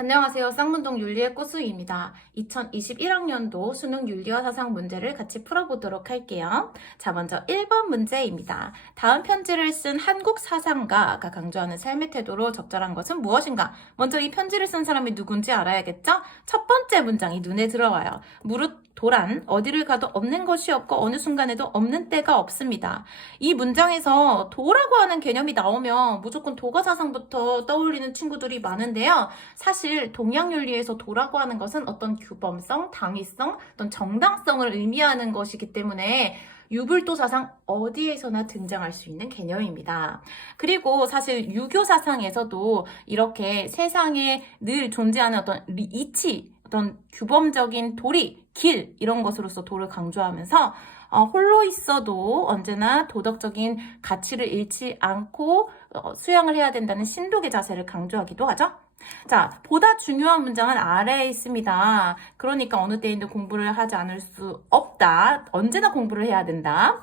안녕하세요. 쌍문동 윤리의 꼬수희입니다. 2021학년도 수능 윤리와 사상 문제를 같이 풀어보도록 할게요. 자, 먼저 1번 문제입니다. 다음 편지를 쓴 한국 사상가가 강조하는 삶의 태도로 적절한 것은 무엇인가? 먼저 이 편지를 쓴 사람이 누군지 알아야겠죠? 첫 번째 문장이 눈에 들어와요. 무릇 도란 어디를 가도 없는 것이 없고 어느 순간에도 없는 때가 없습니다. 이 문장에서 도라고 하는 개념이 나오면 무조건 도가 사상부터 떠올리는 친구들이 많은데요. 사실 동양윤리에서 도라고 하는 것은 어떤 규범성, 당위성, 어떤 정당성을 의미하는 것이기 때문에 유불도 사상 어디에서나 등장할 수 있는 개념입니다. 그리고 사실 유교 사상에서도 이렇게 세상에 늘 존재하는 어떤 이치, 어떤 규범적인 도리, 길 이런 것으로서 도를 강조하면서 홀로 있어도 언제나 도덕적인 가치를 잃지 않고 수양을 해야 된다는 신독의 자세를 강조하기도 하죠. 자, 보다 중요한 문장은 아래에 있습니다. 그러니까 어느 때에도 공부를 하지 않을 수 없다. 언제나 공부를 해야 된다.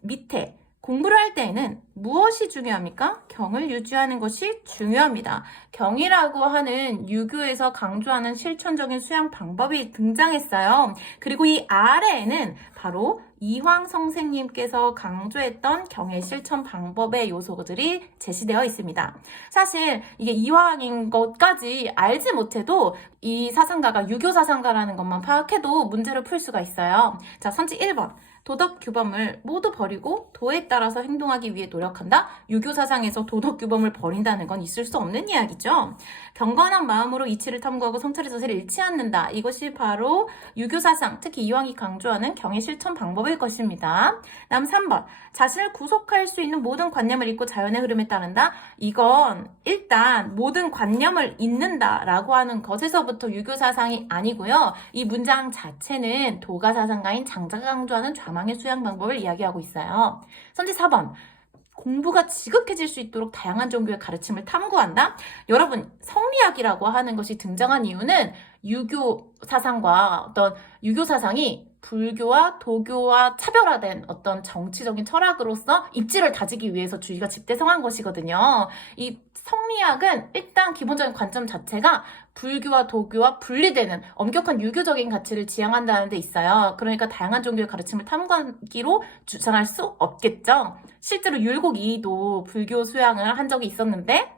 밑에 공부를 할 때에는 무엇이 중요합니까? 경을 유지하는 것이 중요합니다. 경이라고 하는 유교에서 강조하는 실천적인 수양 방법이 등장했어요. 그리고 이 아래에는 바로 이황 선생님께서 강조했던 경의 실천 방법의 요소들이 제시되어 있습니다. 사실 이게 이황인 것까지 알지 못해도 이 사상가가 유교 사상가라는 것만 파악해도 문제를 풀 수가 있어요. 자, 선지 1번. 도덕 규범을 모두 버리고 도에 따라서 행동하기 위해 노력한다? 유교 사상에서 도덕 규범을 버린다는 건 있을 수 없는 이야기죠. 경건한 마음으로 이치를 탐구하고 성찰의 자세를 잃지 않는다. 이것이 바로 유교 사상, 특히 이황이 강조하는 경의 실천 방법일 것입니다. 다음 3번. 자신을 구속할 수 있는 모든 관념을 잊고 자연의 흐름에 따른다. 이건 일단 모든 관념을 잊는다라고 하는 것에서부터 유교 사상이 아니고요. 이 문장 자체는 도가 사상가인 장자가 강조하는 좌망의 수양 방법을 이야기하고 있어요. 선지 4번. 공부가 지극해질 수 있도록 다양한 종교의 가르침을 탐구한다? 여러분, 성리학이라고 하는 것이 등장한 이유는 유교 사상과 어떤 유교 사상이 불교와 도교와 차별화된 어떤 정치적인 철학으로서 입지를 다지기 위해서 주의가 집대성한 것이거든요. 이 성리학은 일단 기본적인 관점 자체가 불교와 도교와 분리되는 엄격한 유교적인 가치를 지향한다는 데 있어요. 그러니까 다양한 종교의 가르침을 탐구하기로 주장할 수 없겠죠. 실제로 율곡 이이도 불교 수양을 한 적이 있었는데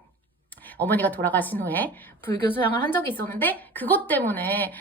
어머니가 돌아가신 후에 불교 수양을 한 적이 있었는데 그것 때문에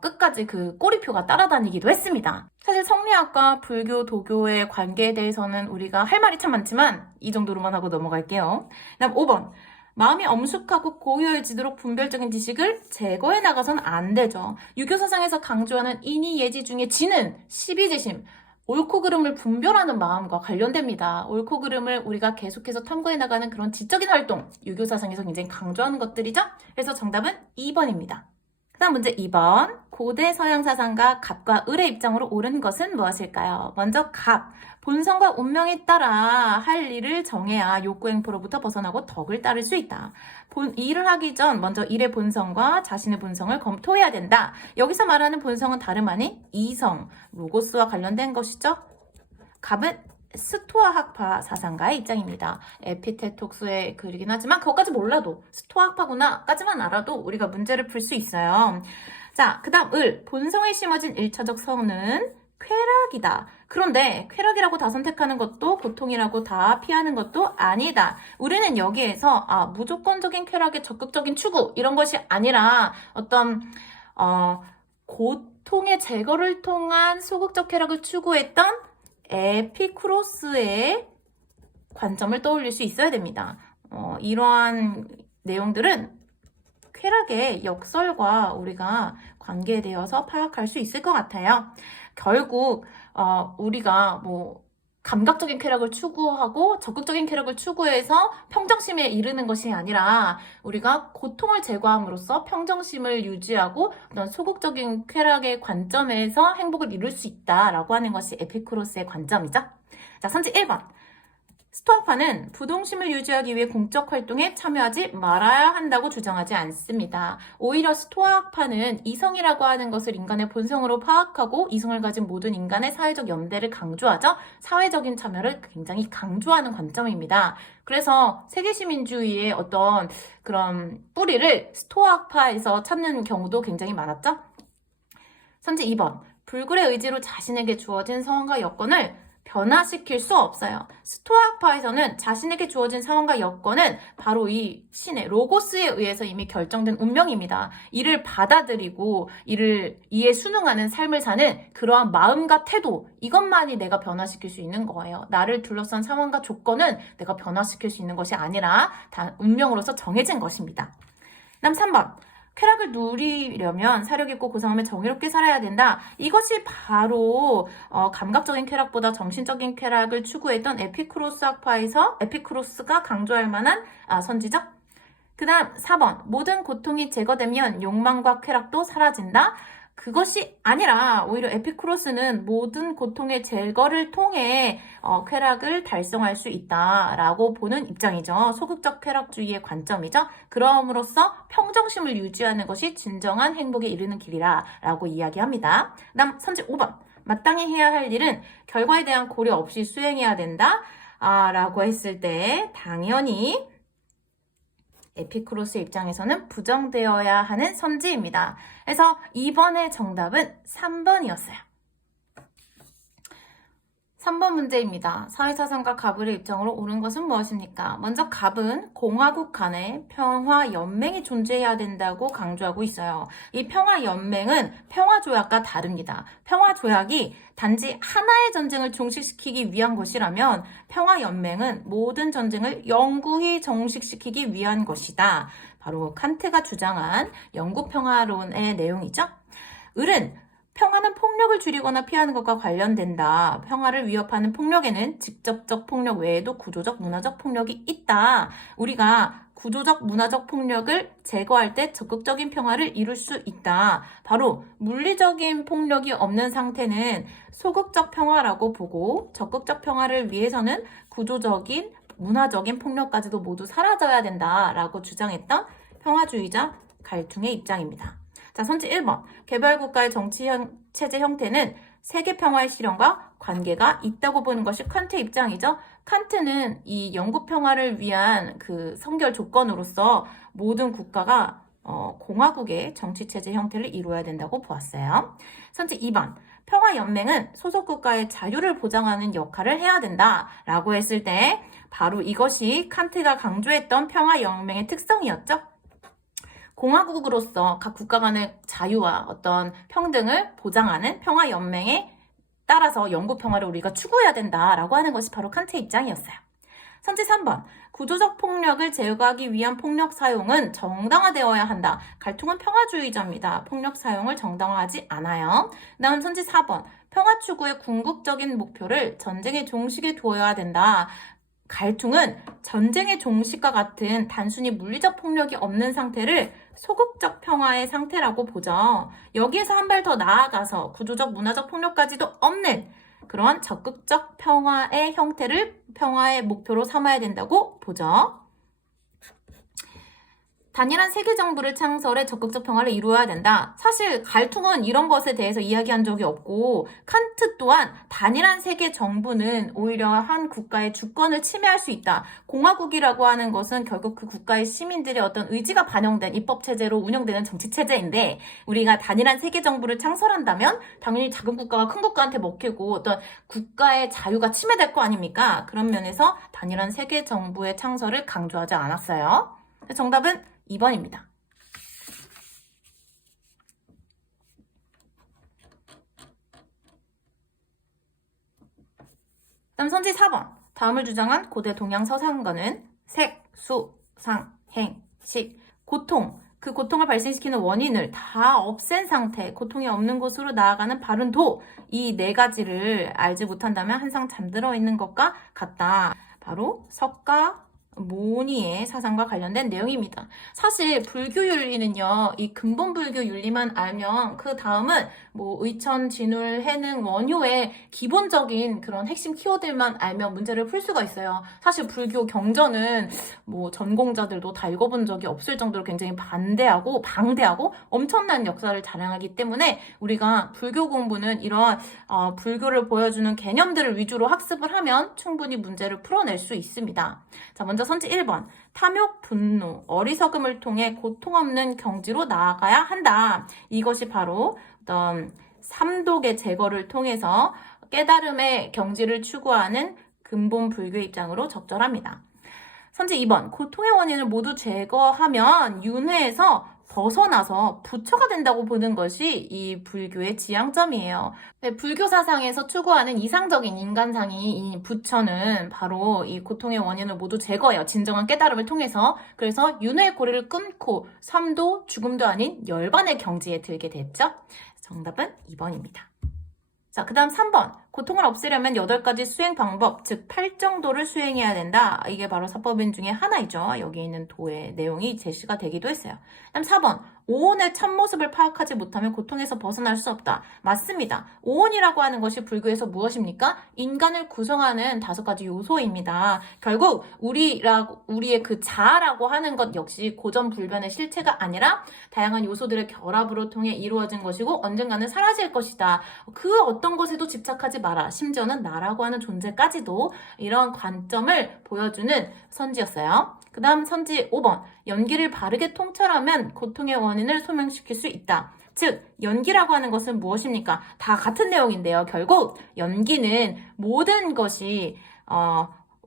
끝까지 그 꼬리표가 따라다니기도 했습니다. 사실 성리학과 불교, 도교의 관계에 대해서는 우리가 할 말이 참 많지만 이 정도로만 하고 넘어갈게요. 다음 5번. 마음이 엄숙하고 고요해지도록 분별적인 지식을 제거해 나가선 안 되죠. 유교 사상에서 강조하는 인의 예지 중에 지는 십이지심, 옳고 그름을 분별하는 마음과 관련됩니다. 옳고 그름을 우리가 계속해서 탐구해 나가는 그런 지적인 활동, 유교 사상에서 굉장히 강조하는 것들이죠. 그래서 정답은 2번입니다. 그 다음 문제 2번. 고대 서양 사상가 갑과 을의 입장으로 옳은 것은 무엇일까요? 먼저 갑. 본성과 운명에 따라 할 일을 정해야 욕구행포로부터 벗어나고 덕을 따를 수 있다. 일을 하기 전 먼저 일의 본성과 자신의 본성을 검토해야 된다. 여기서 말하는 본성은 다름 아닌 이성, 로고스와 관련된 것이죠. 갑은 스토아 학파 사상가의 입장입니다. 에피테톡스의 글이긴 하지만 그것까지 몰라도 스토아 학파구나까지만 알아도 우리가 문제를 풀 수 있어요. 자, 그 다음 을. 본성에 심어진 1차적 성은 쾌락이다. 그런데 쾌락이라고 다 선택하는 것도 고통이라고 다 피하는 것도 아니다. 우리는 여기에서 무조건적인 쾌락의 적극적인 추구 이런 것이 아니라 어떤 고통의 제거를 통한 소극적 쾌락을 추구했던 에피쿠로스의 관점을 떠올릴 수 있어야 됩니다. 이러한 내용들은 쾌락의 역설과 우리가 관계되어서 파악할 수 있을 것 같아요. 결국 우리가 감각적인 쾌락을 추구하고 적극적인 쾌락을 추구해서 평정심에 이르는 것이 아니라 우리가 고통을 제거함으로써 평정심을 유지하고 어떤 소극적인 쾌락의 관점에서 행복을 이룰 수 있다라고 하는 것이 에피쿠로스의 관점이죠. 자, 선지 1번. 스토아파는 부동심을 유지하기 위해 공적 활동에 참여하지 말아야 한다고 주장하지 않습니다. 오히려 스토아파는 이성이라고 하는 것을 인간의 본성으로 파악하고 이성을 가진 모든 인간의 사회적 연대를 강조하죠. 사회적인 참여를 굉장히 강조하는 관점입니다. 그래서 세계시민주의의 어떤 그런 뿌리를 스토아파에서 찾는 경우도 굉장히 많았죠. 선지 2번. 불굴의 의지로 자신에게 주어진 상황과 여건을 변화시킬 수 없어요. 스토아파에서는 자신에게 주어진 상황과 여건은 바로 이 신의 로고스에 의해서 이미 결정된 운명입니다. 이를 받아들이고 이에 순응하는 삶을 사는 그러한 마음과 태도, 이것만이 내가 변화시킬 수 있는 거예요. 나를 둘러싼 상황과 조건은 내가 변화시킬 수 있는 것이 아니라 다 운명으로서 정해진 것입니다. 다음 3번. 쾌락을 누리려면 사력 있고 고상하며 정의롭게 살아야 된다. 이것이 바로 감각적인 쾌락보다 정신적인 쾌락을 추구했던 에피쿠로스 학파에서 에피쿠로스가 강조할 만한 선지죠. 그 다음 4번. 모든 고통이 제거되면 욕망과 쾌락도 사라진다. 그것이 아니라 오히려 에피쿠로스는 모든 고통의 제거를 통해 쾌락을 달성할 수 있다라고 보는 입장이죠. 소극적 쾌락주의의 관점이죠. 그럼으로써 평정심을 유지하는 것이 진정한 행복에 이르는 길이라고 이야기합니다. 다음 선지 5번. 마땅히 해야 할 일은 결과에 대한 고려 없이 수행해야 된다 라고 했을 때 당연히 에피쿠로스 입장에서는 부정되어야 하는 선지입니다. 그래서 2번의 정답은 3번이었어요. 3번 문제입니다. 사회사상가 가불의 입장으로 옳은 것은 무엇입니까? 먼저 갑은 공화국 간에 평화연맹이 존재해야 된다고 강조하고 있어요. 이 평화연맹은 평화조약과 다릅니다. 평화조약이 단지 하나의 전쟁을 종식시키기 위한 것이라면 평화연맹은 모든 전쟁을 영구히 종식시키기 위한 것이다. 바로 칸트가 주장한 영구평화론의 내용이죠. 을은 평화는 폭력을 줄이거나 피하는 것과 관련된다. 평화를 위협하는 폭력에는 직접적 폭력 외에도 구조적, 문화적 폭력이 있다. 우리가 구조적, 문화적 폭력을 제거할 때 적극적인 평화를 이룰 수 있다. 바로 물리적인 폭력이 없는 상태는 소극적 평화라고 보고 적극적 평화를 위해서는 구조적인, 문화적인 폭력까지도 모두 사라져야 된다라고 주장했던 평화주의자 갈퉁의 입장입니다. 자, 선지 1번. 개발국가의 체제 형태는 세계 평화의 실현과 관계가 있다고 보는 것이 칸트의 입장이죠. 칸트는 이 영구 평화를 위한 그 선결 조건으로서 모든 국가가 공화국의 정치체제 형태를 이루어야 된다고 보았어요. 선지 2번. 평화연맹은 소속국가의 자유를 보장하는 역할을 해야 된다라고 했을 때 바로 이것이 칸트가 강조했던 평화연맹의 특성이었죠. 공화국으로서 각 국가 간의 자유와 어떤 평등을 보장하는 평화연맹에 따라서 영구평화를 우리가 추구해야 된다라고 하는 것이 바로 칸트의 입장이었어요. 선지 3번. 구조적 폭력을 제거하기 위한 폭력 사용은 정당화되어야 한다. 갈퉁은 평화주의자입니다. 폭력 사용을 정당화하지 않아요. 다음 선지 4번. 평화 추구의 궁극적인 목표를 전쟁의 종식에 두어야 된다. 갈퉁은 전쟁의 종식과 같은 단순히 물리적 폭력이 없는 상태를 소극적 평화의 상태라고 보죠. 여기에서 한 발 더 나아가서 구조적, 문화적 폭력까지도 없는 그런 적극적 평화의 형태를 평화의 목표로 삼아야 된다고 보죠. 단일한 세계정부를 창설해 적극적 평화를 이루어야 된다. 사실 갈퉁은 이런 것에 대해서 이야기한 적이 없고 칸트 또한 단일한 세계정부는 오히려 한 국가의 주권을 침해할 수 있다. 공화국이라고 하는 것은 결국 그 국가의 시민들의 어떤 의지가 반영된 입법체제로 운영되는 정치체제인데 우리가 단일한 세계정부를 창설한다면 당연히 작은 국가가 큰 국가한테 먹히고 어떤 국가의 자유가 침해될 거 아닙니까? 그런 면에서 단일한 세계정부의 창설을 강조하지 않았어요. 정답은 2번입니다. 다음 선지 4번. 다음을 주장한 고대 동양 서상가는 색, 수, 상, 행, 식, 고통, 그 고통을 발생시키는 원인을 다 없앤 상태, 고통이 없는 곳으로 나아가는 바른 도, 이 네 가지를 알지 못한다면 항상 잠들어 있는 것과 같다. 바로 석가, 모니의 사상과 관련된 내용입니다. 사실 불교 윤리는요, 이 근본 불교 윤리만 알면 그 다음은 뭐 의천, 진울, 해능, 원효의 기본적인 그런 핵심 키워드만 알면 문제를 풀 수가 있어요. 사실 불교 경전은 뭐 전공자들도 다 읽어본 적이 없을 정도로 굉장히 방대하고 엄청난 역사를 자랑하기 때문에 우리가 불교 공부는 이런 불교를 보여주는 개념들을 위주로 학습을 하면 충분히 문제를 풀어낼 수 있습니다. 자, 먼저 선지 1번. 탐욕, 분노, 어리석음을 통해 고통 없는 경지로 나아가야 한다. 이것이 바로 어떤 삼독의 제거를 통해서 깨달음의 경지를 추구하는 근본 불교 입장으로 적절합니다. 선지 2번. 고통의 원인을 모두 제거하면 윤회에서 벗어나서 부처가 된다고 보는 것이 이 불교의 지향점이에요. 불교 사상에서 추구하는 이상적인 인간상이 이 부처는 바로 이 고통의 원인을 모두 제거해요. 진정한 깨달음을 통해서. 그래서 윤회의 고리를 끊고 삶도 죽음도 아닌 열반의 경지에 들게 됐죠. 정답은 2번입니다. 자, 그 다음 3번. 고통을 없애려면 8가지 수행 방법, 즉 8정도를 수행해야 된다. 이게 바로 사법인 중에 하나이죠. 여기 있는 도의 내용이 제시가 되기도 했어요. 그다음 4번. 오온의 참모습을 파악하지 못하면 고통에서 벗어날 수 없다. 맞습니다. 오온이라고 하는 것이 불교에서 무엇입니까? 인간을 구성하는 5가지 요소입니다. 결국 우리의 그 자아라고 하는 것 역시 고전불변의 실체가 아니라 다양한 요소들의 결합으로 통해 이루어진 것이고 언젠가는 사라질 것이다. 그 어떤 것에도 집착하지 마라. 심지어는 나라고 하는 존재까지도 이런 관점을 보여주는 선지였어요. 그 다음 선지 5번. 연기를 바르게 통찰하면 고통의 원인을 소명시킬 수 있다. 즉, 연기라고 하는 것은 무엇입니까? 다 같은 내용인데요. 결국 연기는 모든 것이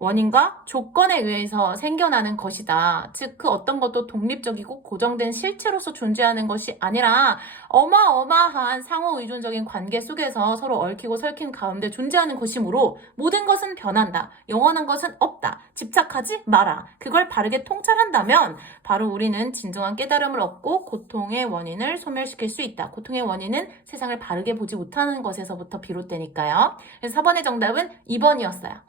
원인과 조건에 의해서 생겨나는 것이다. 즉, 그 어떤 것도 독립적이고 고정된 실체로서 존재하는 것이 아니라 어마어마한 상호 의존적인 관계 속에서 서로 얽히고 설킨 가운데 존재하는 것이므로 모든 것은 변한다. 영원한 것은 없다. 집착하지 마라. 그걸 바르게 통찰한다면 바로 우리는 진정한 깨달음을 얻고 고통의 원인을 소멸시킬 수 있다. 고통의 원인은 세상을 바르게 보지 못하는 것에서부터 비롯되니까요. 그래서 4번의 정답은 2번이었어요.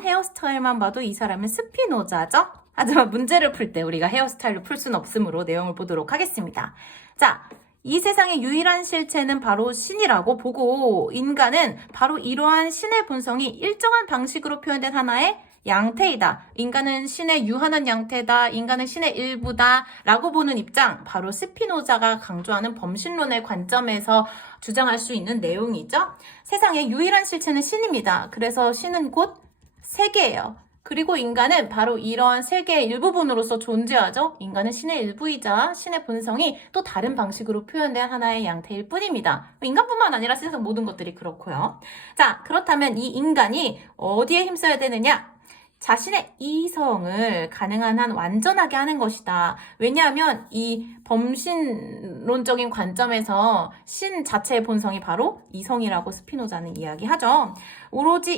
헤어스타일만 봐도 이 사람은 스피노자죠? 하지만 문제를 풀 때 우리가 헤어스타일로 풀 수는 없으므로 내용을 보도록 하겠습니다. 자, 이 세상의 유일한 실체는 바로 신이라고 보고 인간은 바로 이러한 신의 본성이 일정한 방식으로 표현된 하나의 양태이다. 인간은 신의 유한한 양태다. 인간은 신의 일부다. 라고 보는 입장, 바로 스피노자가 강조하는 범신론의 관점에서 주장할 수 있는 내용이죠. 세상의 유일한 실체는 신입니다. 그래서 신은 곧 세계예요. 그리고 인간은 바로 이러한 세계의 일부분으로서 존재하죠. 인간은 신의 일부이자 신의 본성이 또 다른 방식으로 표현된 하나의 양태일 뿐입니다. 인간뿐만 아니라 세상 모든 것들이 그렇고요. 자, 그렇다면 이 인간이 어디에 힘써야 되느냐? 자신의 이성을 가능한 한 완전하게 하는 것이다. 왜냐하면 이 범신론적인 관점에서 신 자체의 본성이 바로 이성이라고 스피노자는 이야기하죠. 오로지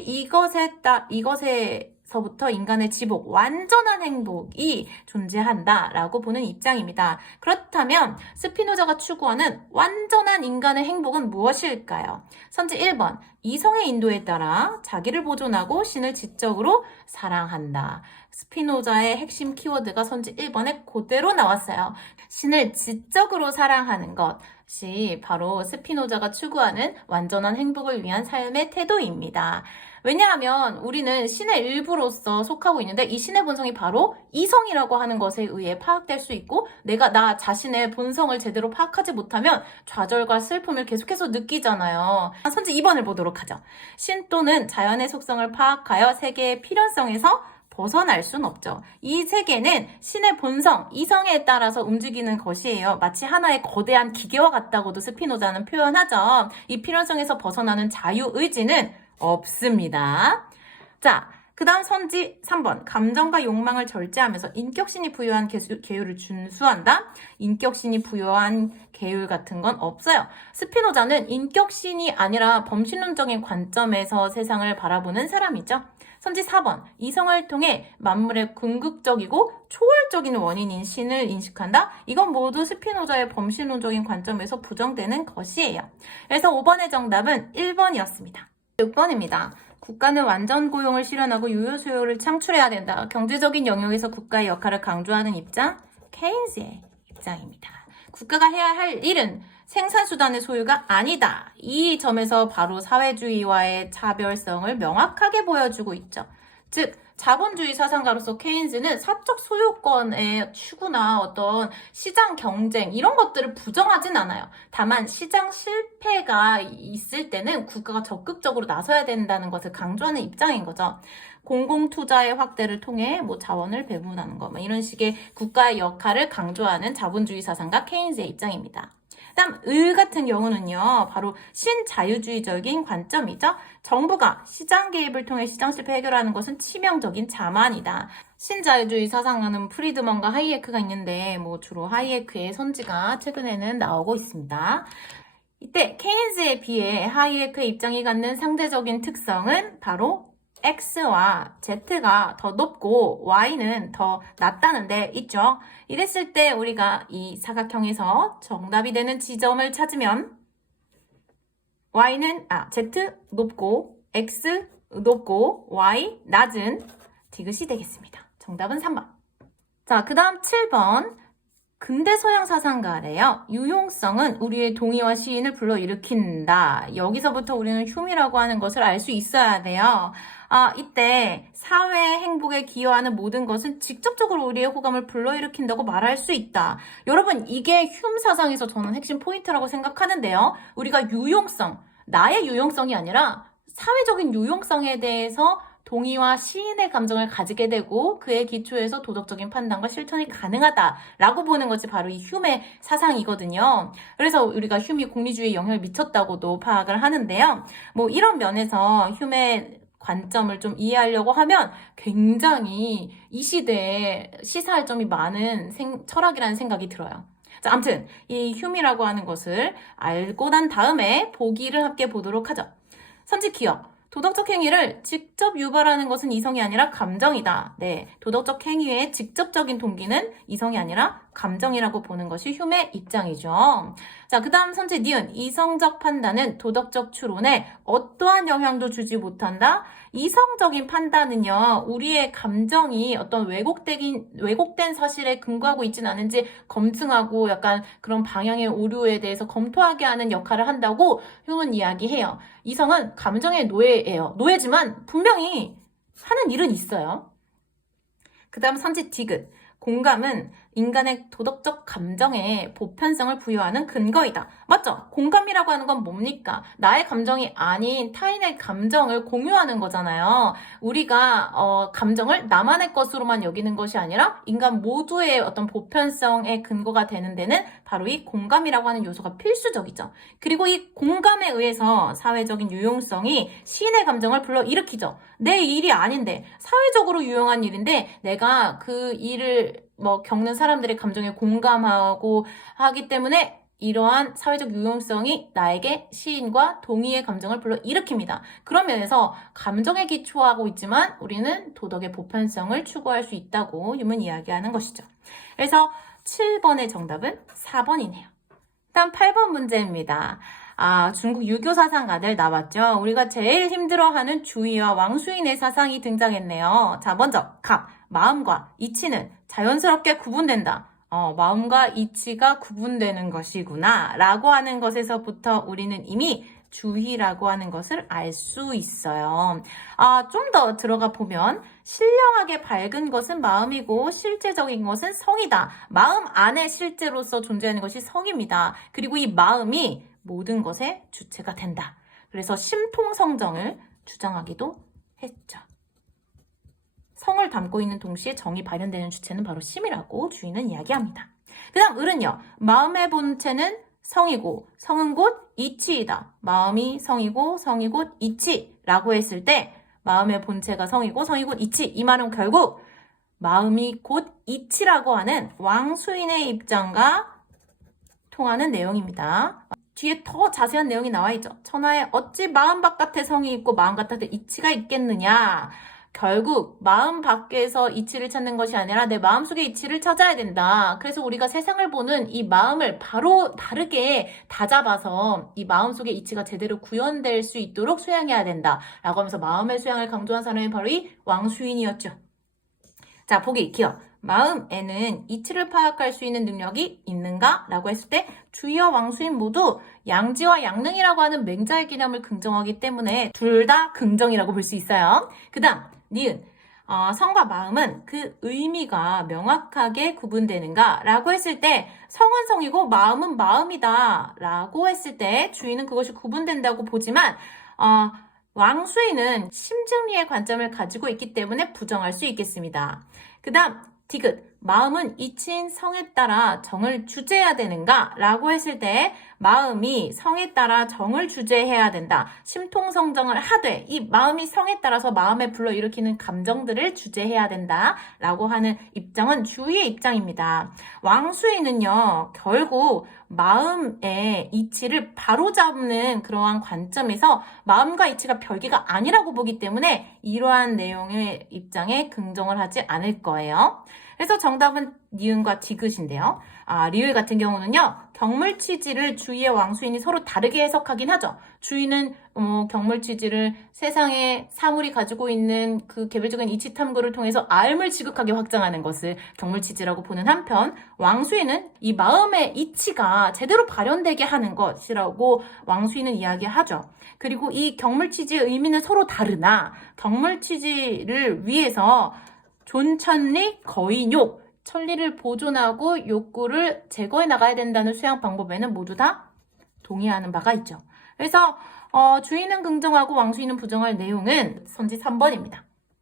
이것에서부터 인간의 지복, 완전한 행복이 존재한다라고 보는 입장입니다. 그렇다면 스피노자가 추구하는 완전한 인간의 행복은 무엇일까요? 선지 1번. 이성의 인도에 따라 자기를 보존하고 신을 지적으로 사랑한다. 스피노자의 핵심 키워드가 선지 1번에 그대로 나왔어요. 신을 지적으로 사랑하는 것이 바로 스피노자가 추구하는 완전한 행복을 위한 삶의 태도입니다. 왜냐하면 우리는 신의 일부로서 속하고 있는데 이 신의 본성이 바로 이성이라고 하는 것에 의해 파악될 수 있고 내가 나 자신의 본성을 제대로 파악하지 못하면 좌절과 슬픔을 계속해서 느끼잖아요. 선지 2번을 보도록 하죠. 신 또는 자연의 속성을 파악하여 세계의 필연성에서 벗어날 순 없죠. 이 세계는 신의 본성, 이성에 따라서 움직이는 것이에요. 마치 하나의 거대한 기계와 같다고도 스피노자는 표현하죠. 이 필연성에서 벗어나는 자유의지는 없습니다. 자, 그 다음 선지 3번. 감정과 욕망을 절제하면서 인격신이 부여한 계율을 준수한다? 인격신이 부여한 계율 같은 건 없어요. 스피노자는 인격신이 아니라 범신론적인 관점에서 세상을 바라보는 사람이죠. 선지 4번. 이성을 통해 만물의 궁극적이고 초월적인 원인인 신을 인식한다? 이건 모두 스피노자의 범신론적인 관점에서 부정되는 것이에요. 그래서 5번의 정답은 1번이었습니다. 6번입니다. 국가는 완전 고용을 실현하고 유효 수요를 창출해야 된다. 경제적인 영역에서 국가의 역할을 강조하는 입장, 케인즈의 입장입니다. 국가가 해야 할 일은 생산수단의 소유가 아니다. 이 점에서 바로 사회주의와의 차별성을 명확하게 보여주고 있죠. 즉, 자본주의 사상가로서 케인즈는 사적 소유권의 추구나 어떤 시장 경쟁 이런 것들을 부정하진 않아요. 다만 시장 실패가 있을 때는 국가가 적극적으로 나서야 된다는 것을 강조하는 입장인 거죠. 공공투자의 확대를 통해 자원을 배분하는 거 이런 식의 국가의 역할을 강조하는 자본주의 사상가 케인즈의 입장입니다. 다음 을 같은 경우는요. 바로 신자유주의적인 관점이죠. 정부가 시장 개입을 통해 시장 실패 해결하는 것은 치명적인 자만이다. 신자유주의 사상가는 프리드먼과 하이에크가 있는데 주로 하이에크의 선지가 최근에는 나오고 있습니다. 이때 케인즈에 비해 하이에크의 입장이 갖는 상대적인 특성은 바로 X와 Z가 더 높고 Y는 더 낮다는 데 있죠. 이랬을 때 우리가 이 사각형에서 정답이 되는 지점을 찾으면 Z 높고 X 높고 Y 낮은 디귿이 되겠습니다. 정답은 3번. 자, 그 다음 7번. 근대 서양 사상가래요. 유용성은 우리의 동의와 시인을 불러일으킨다. 여기서부터 우리는 휴미라고 하는 것을 알 수 있어야 돼요. 이때 사회 행복에 기여하는 모든 것은 직접적으로 우리의 호감을 불러일으킨다고 말할 수 있다. 여러분, 이게 휴 사상에서 저는 핵심 포인트라고 생각하는데요. 우리가 유용성, 나의 유용성이 아니라 사회적인 유용성에 대해서 동의와 시인의 감정을 가지게 되고 그에 기초해서 도덕적인 판단과 실천이 가능하다라고 보는 것이 바로 이 휴메 사상이거든요. 그래서 우리가 휴미 공리주의에 영향을 미쳤다고도 파악을 하는데요. 이런 면에서 휴메 관점을 좀 이해하려고 하면 굉장히 이 시대에 시사할 점이 많은 철학이라는 생각이 들어요. 자, 아무튼 이 휴미라고 하는 것을 알고 난 다음에 보기를 함께 보도록 하죠. 선지 기억. 도덕적 행위를 직접 유발하는 것은 이성이 아니라 감정이다. 네, 도덕적 행위의 직접적인 동기는 이성이 아니라 감정이라고 보는 것이 휴메 입장이죠. 자, 그 다음 선제 니은. 이성적 판단은 도덕적 추론에 어떠한 영향도 주지 못한다. 이성적인 판단은요, 우리의 감정이 어떤 왜곡된 사실에 근거하고 있지는 않은지 검증하고 약간 그런 방향의 오류에 대해서 검토하게 하는 역할을 한다고 휴는 이야기해요. 이성은 감정의 노예예요. 노예지만 분명히 하는 일은 있어요. 그 다음 선지 디귿. 공감은 인간의 도덕적 감정에 보편성을 부여하는 근거이다. 맞죠? 공감이라고 하는 건 뭡니까? 나의 감정이 아닌 타인의 감정을 공유하는 거잖아요. 우리가 감정을 나만의 것으로만 여기는 것이 아니라 인간 모두의 어떤 보편성의 근거가 되는 데는 바로 이 공감이라고 하는 요소가 필수적이죠. 그리고 이 공감에 의해서 사회적인 유용성이 시인의 감정을 불러일으키죠. 내 일이 아닌데 사회적으로 유용한 일인데 내가 그 일을 겪는 사람들의 감정에 공감하고 하기 때문에 이러한 사회적 유용성이 나에게 시인과 동의의 감정을 불러일으킵니다. 그런 면에서 감정에 기초하고 있지만 우리는 도덕의 보편성을 추구할 수 있다고 휴먼 이야기하는 것이죠. 그래서 7번의 정답은 4번이네요. 다음 8번 문제입니다. 중국 유교 사상가들 나왔죠. 우리가 제일 힘들어하는 주의와 왕수인의 사상이 등장했네요. 자, 먼저 갑, 마음과 이치는 자연스럽게 구분된다. 마음과 이치가 구분되는 것이구나 라고 하는 것에서부터 우리는 이미 주의라고 하는 것을 알 수 있어요. 좀 더 들어가 보면 신령하게 밝은 것은 마음이고 실제적인 것은 성이다. 마음 안에 실제로서 존재하는 것이 성입니다. 그리고 이 마음이 모든 것의 주체가 된다. 그래서 심통성정을 주장하기도 했죠. 성을 담고 있는 동시에 정이 발현되는 주체는 바로 심이라고 주인은 이야기합니다. 그 다음 을은요. 마음의 본체는 성이고 성은 곧 이치이다. 마음이 성이고 성이 곧 이치라고 했을 때 마음의 본체가 성이고 성이 곧 이치. 이 말은 결국 마음이 곧 이치라고 하는 왕수인의 입장과 통하는 내용입니다. 뒤에 더 자세한 내용이 나와 있죠. 천하에 어찌 마음 바깥에 성이 있고 마음 바깥에 이치가 있겠느냐. 결국 마음 밖에서 이치를 찾는 것이 아니라 내 마음속의 이치를 찾아야 된다. 그래서 우리가 세상을 보는 이 마음을 바로 다르게 다잡아서 이 마음속의 이치가 제대로 구현될 수 있도록 수양해야 된다. 라고 하면서 마음의 수양을 강조한 사람이 바로 이 왕수인이었죠. 자, 보기 기억. 마음에는 이치를 파악할 수 있는 능력이 있는가? 라고 했을 때 주의와 왕수인 모두 양지와 양능이라고 하는 맹자의 개념을 긍정하기 때문에 둘 다 긍정이라고 볼 수 있어요. 그 다음 니은. 성과 마음은 그 의미가 명확하게 구분되는가? 라고 했을 때 성은 성이고 마음은 마음이다. 라고 했을 때 주의는 그것이 구분된다고 보지만 왕수인은 심증리의 관점을 가지고 있기 때문에 부정할 수 있겠습니다. 그 다음 디귿. 마음은 이치인 성에 따라 정을 주재해야 되는가? 라고 했을 때 마음이 성에 따라 정을 주재해야 된다. 심통성정을 하되 이 마음이 성에 따라서 마음에 불러일으키는 감정들을 주재해야 된다. 라고 하는 입장은 주의의 입장입니다. 왕수인은요. 결국 마음의 이치를 바로잡는 그러한 관점에서 마음과 이치가 별개가 아니라고 보기 때문에 이러한 내용의 입장에 긍정을 하지 않을 거예요. 그래서 정답은 니은과 디귿인데요. 리을 같은 경우는요. 경물치지를 주의의 왕수인이 서로 다르게 해석하긴 하죠. 주의는 경물치지를 세상의 사물이 가지고 있는 그 개별적인 이치 탐구를 통해서 알을 지극하게 확장하는 것을 경물치지라고 보는 한편 왕수인은 이 마음의 이치가 제대로 발현되게 하는 것이라고 왕수인은 이야기하죠. 그리고 이 경물치지의 의미는 서로 다르나 경물치지를 위해서 존천리 거인욕, 천리를 보존하고 욕구를 제거해 나가야 된다는 수양 방법에는 모두 다 동의하는 바가 있죠. 그래서 주의는 긍정하고 왕수인은 부정할 내용은 선지 3번입니다.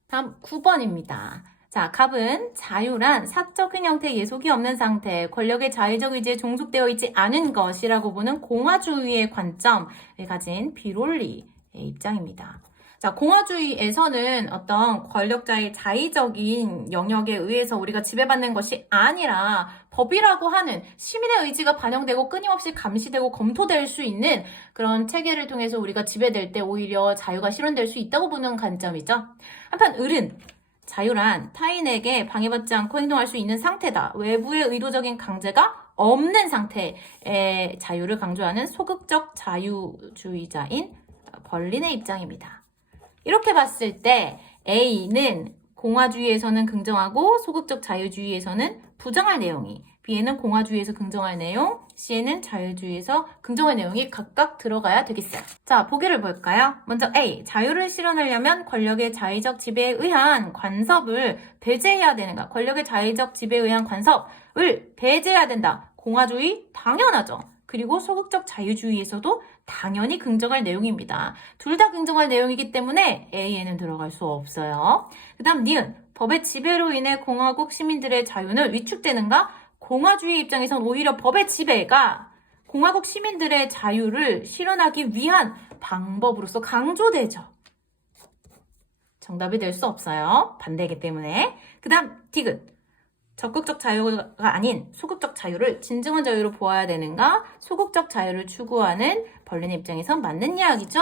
다음 9번입니다. 자, 갑은 자유란 사적인 형태의 예속이 없는 상태, 권력의 자의적 의지에 종속되어 있지 않은 것이라고 보는 공화주의의 관점을 가진 비롤리의 입장입니다. 자, 공화주의에서는 어떤 권력자의 자의적인 영역에 의해서 우리가 지배받는 것이 아니라 법이라고 하는 시민의 의지가 반영되고 끊임없이 감시되고 검토될 수 있는 그런 체계를 통해서 우리가 지배될 때 오히려 자유가 실현될 수 있다고 보는 관점이죠. 한편 을은 자유란 타인에게 방해받지 않고 행동할 수 있는 상태다. 외부의 의도적인 강제가 없는 상태의 자유를 강조하는 소극적 자유주의자인 벌린의 입장입니다. 이렇게 봤을 때 A는 공화주의에서는 긍정하고 소극적 자유주의에서는 부정할 내용이, B에는 공화주의에서 긍정할 내용, C에는 자유주의에서 긍정할 내용이 각각 들어가야 되겠어요. 자, 보기를 볼까요? 먼저 A. 자유를 실현하려면 권력의 자의적 지배에 의한 간섭을 배제해야 되는가? 권력의 자의적 지배에 의한 간섭을 배제해야 된다. 공화주의? 당연하죠. 그리고 소극적 자유주의에서도 당연히 긍정할 내용입니다. 둘 다 긍정할 내용이기 때문에 A에는 들어갈 수 없어요. 그 다음 니은. 법의 지배로 인해 공화국 시민들의 자유는 위축되는가? 공화주의 입장에선 오히려 법의 지배가 공화국 시민들의 자유를 실현하기 위한 방법으로서 강조되죠. 정답이 될 수 없어요. 반대이기 때문에. 그 다음 디귿. 적극적 자유가 아닌 소극적 자유를 진정한 자유로 보아야 되는가? 소극적 자유를 추구하는 벌린의 입장에선 맞는 이야기죠.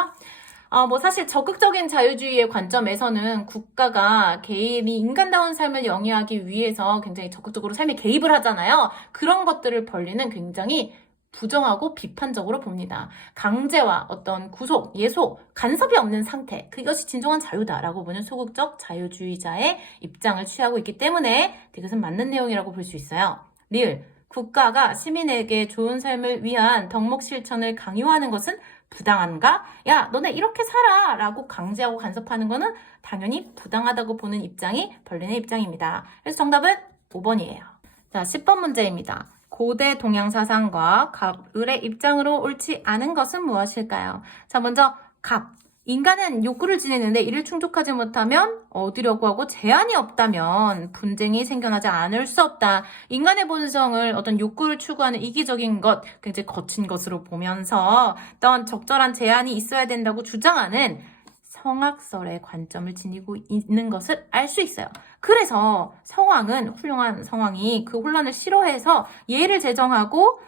사실 적극적인 자유주의의 관점에서는 국가가 개인이 인간다운 삶을 영위하기 위해서 굉장히 적극적으로 삶에 개입을 하잖아요. 그런 것들을 벌린은 굉장히 부정하고 비판적으로 봅니다. 강제와 어떤 구속, 예속, 간섭이 없는 상태, 그것이 진정한 자유다라고 보는 소극적 자유주의자의 입장을 취하고 있기 때문에 이것은 맞는 내용이라고 볼 수 있어요. 리을, 국가가 시민에게 좋은 삶을 위한 덕목 실천을 강요하는 것은 부당한가? 야, 너네 이렇게 살아! 라고 강제하고 간섭하는 것은 당연히 부당하다고 보는 입장이 벌린의 입장입니다. 그래서 정답은 5번이에요. 자, 10번 문제입니다. 고대 동양 사상과 갑, 을의 입장으로 옳지 않은 것은 무엇일까요? 자, 먼저 갑. 인간은 욕구를 지니는데 이를 충족하지 못하면 얻으려고 하고 제한이 없다면 분쟁이 생겨나지 않을 수 없다. 인간의 본성을 어떤 욕구를 추구하는 이기적인 것, 굉장히 거친 것으로 보면서 어떤 적절한 제한이 있어야 된다고 주장하는 성악설의 관점을 지니고 있는 것을 알 수 있어요. 그래서 성왕은 훌륭한 성왕이 그 혼란을 싫어해서 예를 제정하고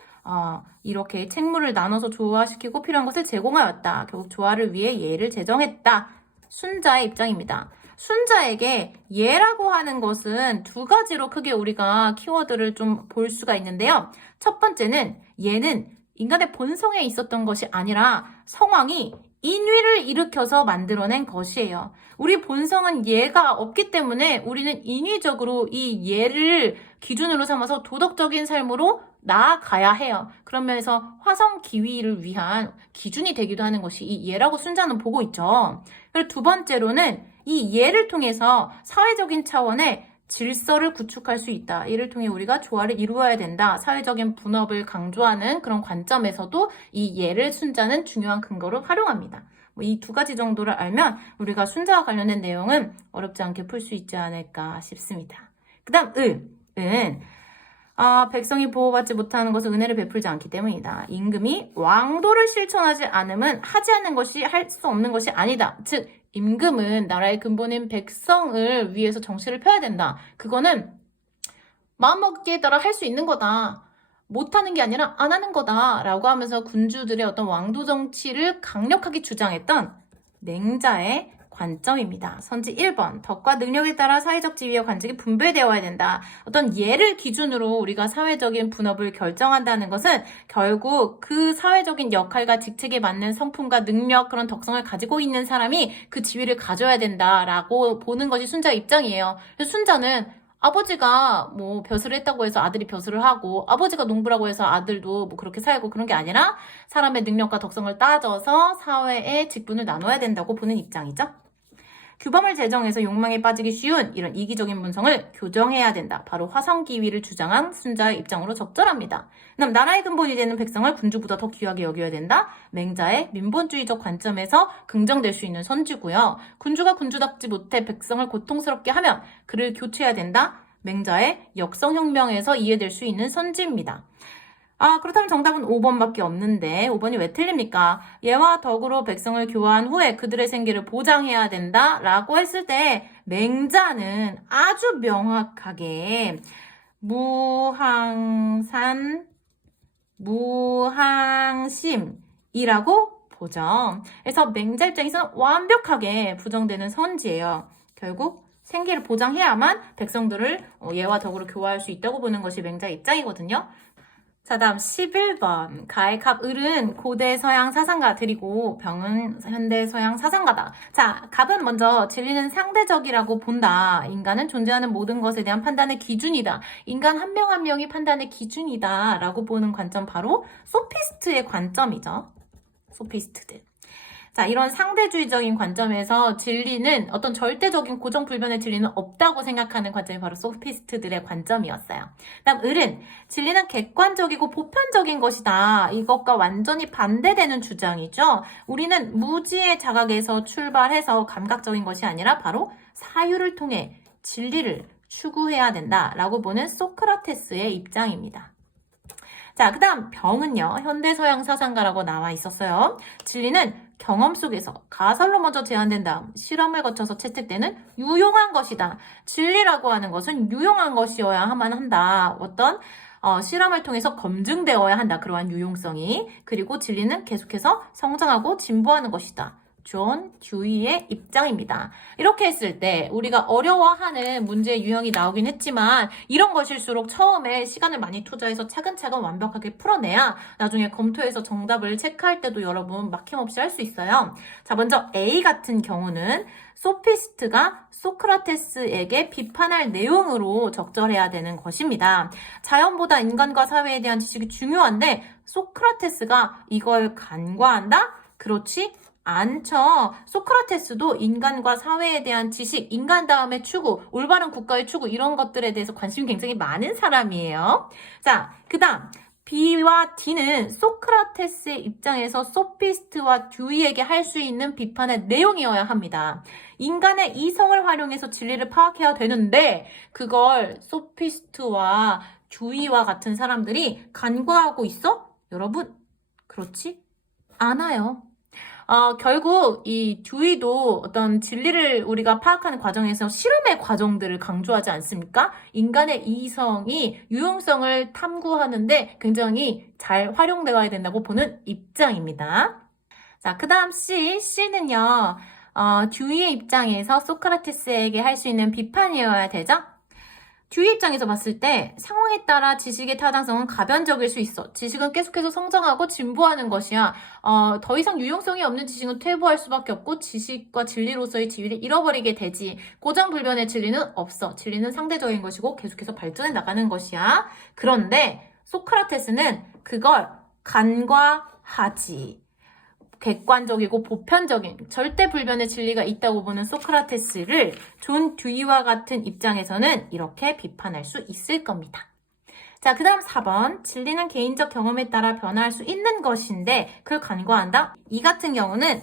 이렇게 책무를 나눠서 조화시키고 필요한 것을 제공하였다. 결국 조화를 위해 예를 제정했다. 순자의 입장입니다. 순자에게 얘라고 하는 것은 두 가지로 크게 우리가 키워드를 좀 볼 수가 있는데요. 첫 번째는 얘는 인간의 본성에 있었던 것이 아니라 상황이 인위를 일으켜서 만들어낸 것이에요. 우리 본성은 얘가 없기 때문에 우리는 인위적으로 이 얘를 기준으로 삼아서 도덕적인 삶으로 나아가야 해요. 그런 면에서 화성 기위를 위한 기준이 되기도 하는 것이 이 얘라고 순자는 보고 있죠. 그리고 두 번째로는 이 얘를 통해서 사회적인 차원의 질서를 구축할 수 있다. 이를 통해 우리가 조화를 이루어야 된다. 사회적인 분업을 강조하는 그런 관점에서도 이 예를 순자는 중요한 근거로 활용합니다. 이 두 가지 정도를 알면 우리가 순자와 관련된 내용은 어렵지 않게 풀 수 있지 않을까 싶습니다. 그 다음 은 백성이 보호받지 못하는 것은 은혜를 베풀지 않기 때문이다. 임금이 왕도를 실천하지 않으면 하지 않는 것이 할 수 없는 것이 아니다. 즉 임금은 나라의 근본인 백성을 위해서 정치를 펴야 된다. 그거는 마음먹기에 따라 할 수 있는 거다. 못하는 게 아니라 안 하는 거다. 라고 하면서 군주들의 어떤 왕도 정치를 강력하게 주장했던 맹자의 관점입니다. 선지 1번. 덕과 능력에 따라 사회적 지위와 관직이 분배되어야 된다. 어떤 예를 기준으로 우리가 사회적인 분업을 결정한다는 것은 결국 그 사회적인 역할과 직책에 맞는 성품과 능력, 그런 덕성을 가지고 있는 사람이 그 지위를 가져야 된다라고 보는 것이 순자의 입장이에요. 그래서 순자는 아버지가 뭐 벼슬을 했다고 해서 아들이 벼슬을 하고 아버지가 농부라고 해서 아들도 뭐 그렇게 살고 그런 게 아니라 사람의 능력과 덕성을 따져서 사회의 직분을 나눠야 된다고 보는 입장이죠. 규범을 제정해서 욕망에 빠지기 쉬운 이런 이기적인 문성을 교정해야 된다. 바로 화성기위를 주장한 순자의 입장으로 적절합니다. 그다음 나라의 근본이 되는 백성을 군주보다 더 귀하게 여겨야 된다. 맹자의 민본주의적 관점에서 긍정될 수 있는 선지고요. 군주가 군주답지 못해 백성을 고통스럽게 하면 그를 교체해야 된다. 맹자의 역성혁명에서 이해될 수 있는 선지입니다. 그렇다면 정답은 5번밖에 없는데 5번이 왜 틀립니까? 예와 덕으로 백성을 교화한 후에 그들의 생계를 보장해야 된다 라고 했을 때 맹자는 아주 명확하게 무항산, 무항심이라고 보죠. 그래서 맹자 입장에서는 완벽하게 부정되는 선지예요. 결국 생계를 보장해야만 백성들을 예와 덕으로 교화할 수 있다고 보는 것이 맹자 입장이거든요. 자, 다음 11번. 가의 갑, 을은 고대 서양 사상가, 드리고 병은 현대 서양 사상가다. 자, 갑은 먼저 진리는 상대적이라고 본다. 인간은 존재하는 모든 것에 대한 판단의 기준이다. 인간 한 명 한 명이 판단의 기준이다. 라고 보는 관점 바로 소피스트의 관점이죠. 소피스트들. 자, 이런 상대주의적인 관점에서 진리는 어떤 절대적인 고정불변의 진리는 없다고 생각하는 관점이 바로 소피스트들의 관점이었어요. 다음 을은 진리는 객관적이고 보편적인 것이다. 이것과 완전히 반대되는 주장이죠. 우리는 무지의 자각에서 출발해서 감각적인 것이 아니라 바로 사유를 통해 진리를 추구해야 된다라고 보는 소크라테스의 입장입니다. 자, 그 다음 병은요. 현대 서양 사상가라고 나와 있었어요. 진리는 경험 속에서 가설로 먼저 제안된 다음 실험을 거쳐서 채택되는 유용한 것이다. 진리라고 하는 것은 유용한 것이어야만 한다. 어떤 실험을 통해서 검증되어야 한다. 그러한 유용성이. 그리고 진리는 계속해서 성장하고 진보하는 것이다. 존 듀이의 입장입니다. 이렇게 했을 때 우리가 어려워하는 문제의 유형이 나오긴 했지만 이런 것일수록 처음에 시간을 많이 투자해서 차근차근 완벽하게 풀어내야 나중에 검토해서 정답을 체크할 때도 여러분 막힘없이 할 수 있어요. 자, 먼저 A 같은 경우는 소피스트가 소크라테스에게 비판할 내용으로 적절해야 되는 것입니다. 자연보다 인간과 사회에 대한 지식이 중요한데 소크라테스가 이걸 간과한다? 그렇지 않죠. 소크라테스도 인간과 사회에 대한 지식, 인간 다음에 추구, 올바른 국가의 추구 이런 것들에 대해서 관심이 굉장히 많은 사람이에요. 자, 그 다음 B와 D는 소크라테스의 입장에서 소피스트와 듀이에게 할 수 있는 비판의 내용이어야 합니다. 인간의 이성을 활용해서 진리를 파악해야 되는데 그걸 소피스트와 듀이와 같은 사람들이 간과하고 있어? 여러분, 그렇지 않아요. 결국 이 듀이도 어떤 진리를 우리가 파악하는 과정에서 실험의 과정들을 강조하지 않습니까? 인간의 이성이 유용성을 탐구하는데 굉장히 잘 활용되어야 된다고 보는 입장입니다. 자, 그 다음 C는요. 듀이의 입장에서 소크라테스에게 할 수 있는 비판이어야 되죠? 듀이 입장에서 봤을 때 상황에 따라 지식의 타당성은 가변적일 수 있어. 지식은 계속해서 성장하고 진보하는 것이야. 더 이상 유용성이 없는 지식은 퇴보할 수밖에 없고 지식과 진리로서의 지위를 잃어버리게 되지. 고정불변의 진리는 없어. 진리는 상대적인 것이고 계속해서 발전해 나가는 것이야. 그런데 소크라테스는 그걸 간과하지. 객관적이고 보편적인 절대 불변의 진리가 있다고 보는 소크라테스를 존 듀이와 같은 입장에서는 이렇게 비판할 수 있을 겁니다. 자, 그 다음 4번. 진리는 개인적 경험에 따라 변화할 수 있는 것인데 그걸 간과한다? 이 같은 경우는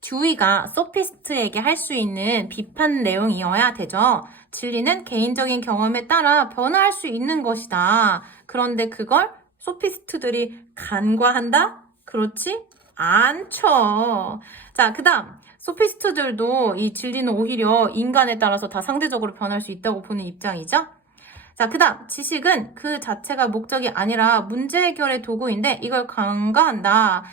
듀이가 소피스트에게 할 수 있는 비판 내용이어야 되죠. 진리는 개인적인 경험에 따라 변화할 수 있는 것이다. 그런데 그걸 소피스트들이 간과한다? 그렇지? 않죠. 자, 그 다음 소피스트들도 이 진리는 오히려 인간에 따라서 다 상대적으로 변할 수 있다고 보는 입장이죠. 자, 그 다음 지식은 그 자체가 목적이 아니라 문제 해결의 도구인데 이걸 간과한다.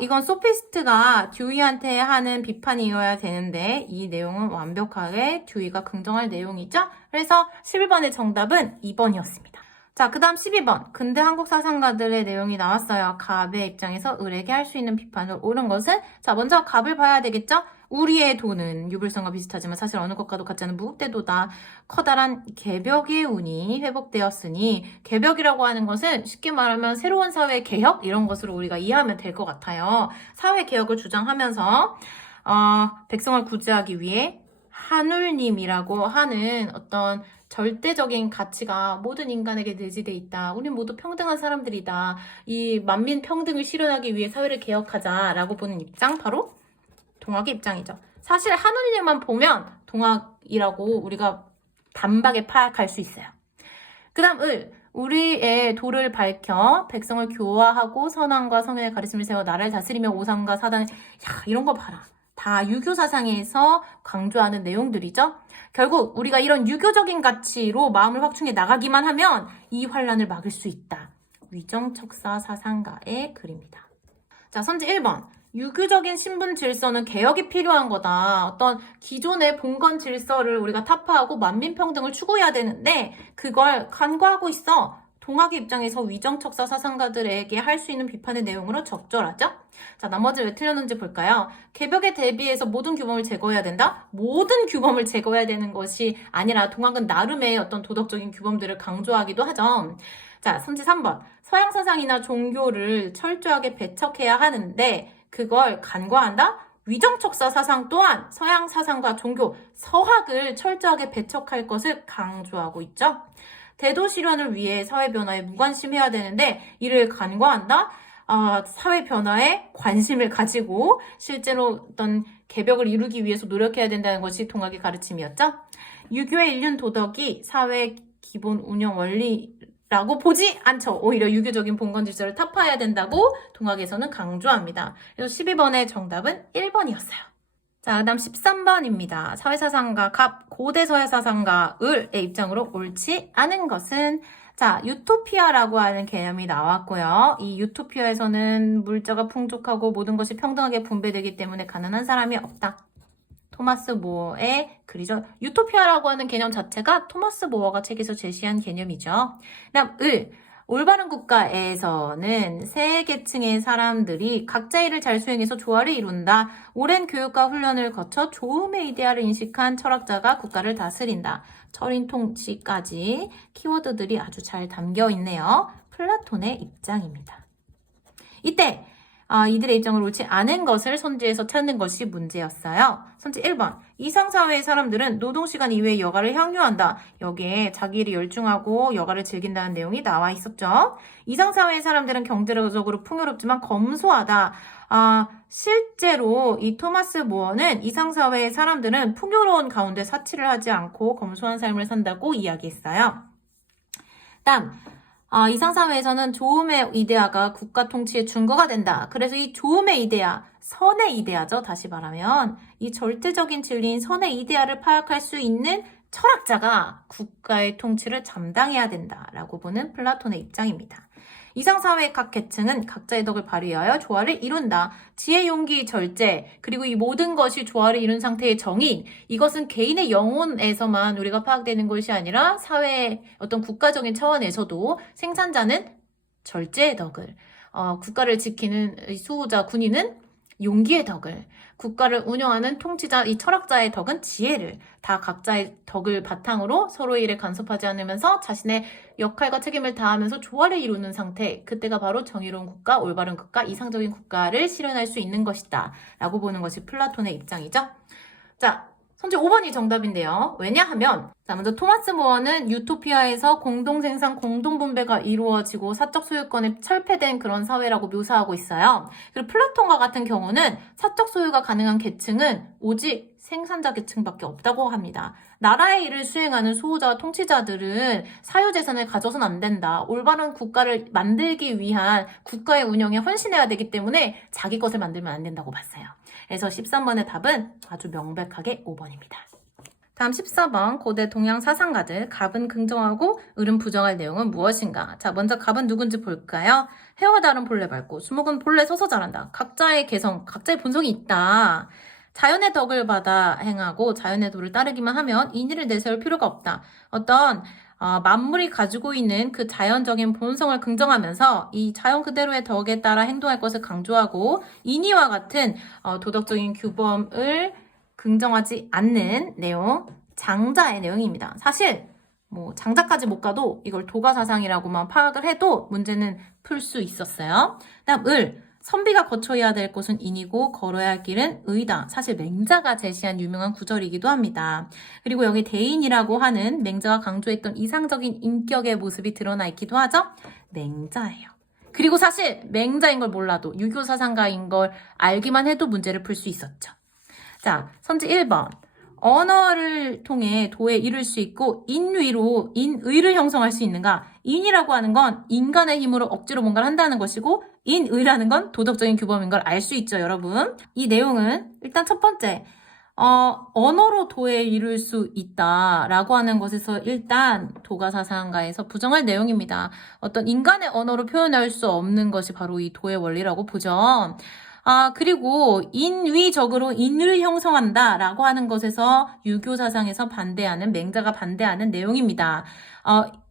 이건 소피스트가 듀이한테 하는 비판이어야 되는데 이 내용은 완벽하게 듀이가 긍정할 내용이죠. 그래서 11번의 정답은 2번이었습니다. 자, 그 다음 12번. 근대 한국 사상가들의 내용이 나왔어요. 갑의 입장에서 을에게 할 수 있는 비판을 옳은 것은? 자, 먼저 갑을 봐야 되겠죠? 우리의 도는 유불성과 비슷하지만 사실 어느 것과도 같지 않은 무극대도다. 커다란 개벽의 운이 회복되었으니 개벽이라고 하는 것은 쉽게 말하면 새로운 사회 개혁? 이런 것으로 우리가 이해하면 될 것 같아요. 사회 개혁을 주장하면서 백성을 구제하기 위해 한울님이라고 하는 어떤 절대적인 가치가 모든 인간에게 내재돼 있다. 우리 모두 평등한 사람들이다. 이 만민 평등을 실현하기 위해 사회를 개혁하자라고 보는 입장, 바로 동학의 입장이죠. 사실 한울님만 보면 동학이라고 우리가 단박에 파악할 수 있어요. 그 다음 을. 우리의 도를 밝혀 백성을 교화하고 선왕과 성현의 가르침을 세워 나라를 다스리며 오상과 사단을 이런 거 봐라. 다 유교 사상에서 강조하는 내용들이죠. 결국 우리가 이런 유교적인 가치로 마음을 확충해 나가기만 하면 이 환란을 막을 수 있다. 위정척사 사상가의 글입니다. 자, 선지 1번. 유교적인 신분 질서는 개혁이 필요한 거다. 어떤 기존의 봉건 질서를 우리가 타파하고 만민평등을 추구해야 되는데 그걸 간과하고 있어. 동학의 입장에서 위정척사 사상가들에게 할 수 있는 비판의 내용으로 적절하죠? 자, 나머지 왜 틀렸는지 볼까요? 개벽에 대비해서 모든 규범을 제거해야 된다? 모든 규범을 제거해야 되는 것이 아니라 동학은 나름의 어떤 도덕적인 규범들을 강조하기도 하죠. 자, 선지 3번. 서양 사상이나 종교를 철저하게 배척해야 하는데 그걸 간과한다? 위정척사 사상 또한 서양 사상과 종교, 서학을 철저하게 배척할 것을 강조하고 있죠. 대도 실현을 위해 사회 변화에 무관심해야 되는데 이를 간과한다? 사회 변화에 관심을 가지고 실제로 어떤 개벽을 이루기 위해서 노력해야 된다는 것이 동학의 가르침이었죠. 유교의 일륜 도덕이 사회 기본 운영 원리라고 보지 않죠. 오히려 유교적인 봉건 질서를 타파해야 된다고 동학에서는 강조합니다. 그래서 12번의 정답은 1번이었어요. 자, 그 다음 13번입니다. 사회사상가 갑, 고대 사회사상가 을의 입장으로 옳지 않은 것은? 자, 유토피아라고 하는 개념이 나왔고요. 이 유토피아에서는 물자가 풍족하고 모든 것이 평등하게 분배되기 때문에 가난한 사람이 없다. 토마스 모어의 글이죠. 유토피아라고 하는 개념 자체가 토마스 모어가 책에서 제시한 개념이죠. 그 다음 을. 올바른 국가에서는 세 계층의 사람들이 각자 일을 잘 수행해서 조화를 이룬다. 오랜 교육과 훈련을 거쳐 좋음의 이데아를 인식한 철학자가 국가를 다스린다. 철인 통치까지 키워드들이 아주 잘 담겨 있네요. 플라톤의 입장입니다. 이때 이들의 입장을 옳지 않은 것을 선지에서 찾는 것이 문제였어요. 선지 1번. 이상사회의 사람들은 노동시간 이외에 여가를 향유한다. 여기에 자기 일이 열중하고 여가를 즐긴다는 내용이 나와 있었죠. 이상사회의 사람들은 경제적으로 풍요롭지만 검소하다. 실제로 이 토마스 모어는 이상사회의 사람들은 풍요로운 가운데 사치를 하지 않고 검소한 삶을 산다고 이야기했어요. 다음. 이상사회에서는 좋음의 이데아가 국가 통치의 준거가 된다. 그래서 이 좋음의 이데아, 선의 이데아죠. 다시 말하면 이 절대적인 진리인 선의 이데아를 파악할 수 있는 철학자가 국가의 통치를 담당해야 된다라고 보는 플라톤의 입장입니다. 이상사회의 각 계층은 각자의 덕을 발휘하여 조화를 이룬다. 지혜, 용기, 절제, 그리고 이 모든 것이 조화를 이룬 상태의 정의, 이것은 개인의 영혼에서만 우리가 파악되는 것이 아니라 사회의 어떤 국가적인 차원에서도 생산자는 절제의 덕을, 국가를 지키는 수호자, 군인은 용기의 덕을, 국가를 운영하는 통치자, 이 철학자의 덕은 지혜를, 다 각자의 덕을 바탕으로 서로의 일에 간섭하지 않으면서 자신의 역할과 책임을 다하면서 조화를 이루는 상태, 그때가 바로 정의로운 국가, 올바른 국가, 이상적인 국가를 실현할 수 있는 것이다 라고 보는 것이 플라톤의 입장이죠. 자, 선제 5번이 정답인데요. 왜냐하면 자, 먼저 토마스 모어는 유토피아에서 공동생산, 공동분배가 이루어지고 사적 소유권이 철폐된 그런 사회라고 묘사하고 있어요. 그리고 플라톤과 같은 경우는 사적 소유가 가능한 계층은 오직 생산자 계층밖에 없다고 합니다. 나라의 일을 수행하는 수호자와 통치자들은 사유재산을 가져서는 안 된다. 올바른 국가를 만들기 위한 국가의 운영에 헌신해야 되기 때문에 자기 것을 만들면 안 된다고 봤어요. 그래서 13번의 답은 아주 명백하게 5번입니다. 다음 14번 고대 동양 사상가들 갑은 긍정하고 을은 부정할 내용은 무엇인가? 자, 먼저 갑은 누군지 볼까요? 해와 달은 본래 밝고 수목은 본래 서서 자란다. 각자의 개성, 각자의 본성이 있다. 자연의 덕을 받아 행하고 자연의 도를 따르기만 하면 인의를 내세울 필요가 없다. 어떤 만물이 가지고 있는 그 자연적인 본성을 긍정하면서 이 자연 그대로의 덕에 따라 행동할 것을 강조하고 인의와 같은 도덕적인 규범을 긍정하지 않는 내용, 장자의 내용입니다. 사실 뭐 장자까지 못 가도 이걸 도가사상이라고만 파악을 해도 문제는 풀 수 있었어요. 다음 을, 선비가 거쳐야 될 곳은 인이고 걸어야 할 길은 의다. 사실 맹자가 제시한 유명한 구절이기도 합니다. 그리고 여기 대인이라고 하는 맹자가 강조했던 이상적인 인격의 모습이 드러나 있기도 하죠. 맹자예요. 그리고 사실 맹자인 걸 몰라도 유교 사상가인 걸 알기만 해도 문제를 풀 수 있었죠. 자, 선지 1번. 언어를 통해 도에 이룰 수 있고 인위로 인의를 형성할 수 있는가? 인이라고 하는 건 인간의 힘으로 억지로 뭔가를 한다는 것이고 인의라는 건 도덕적인 규범인 걸 알 수 있죠, 여러분. 이 내용은 일단 첫 번째, 언어로 도에 이룰 수 있다라고 하는 것에서 일단 도가사상가에서 부정할 내용입니다. 어떤 인간의 언어로 표현할 수 없는 것이 바로 이 도의 원리라고 보죠. 그리고 인위적으로 인을 형성한다라고 하는 것에서 유교 사상에서 반대하는, 맹자가 반대하는 내용입니다.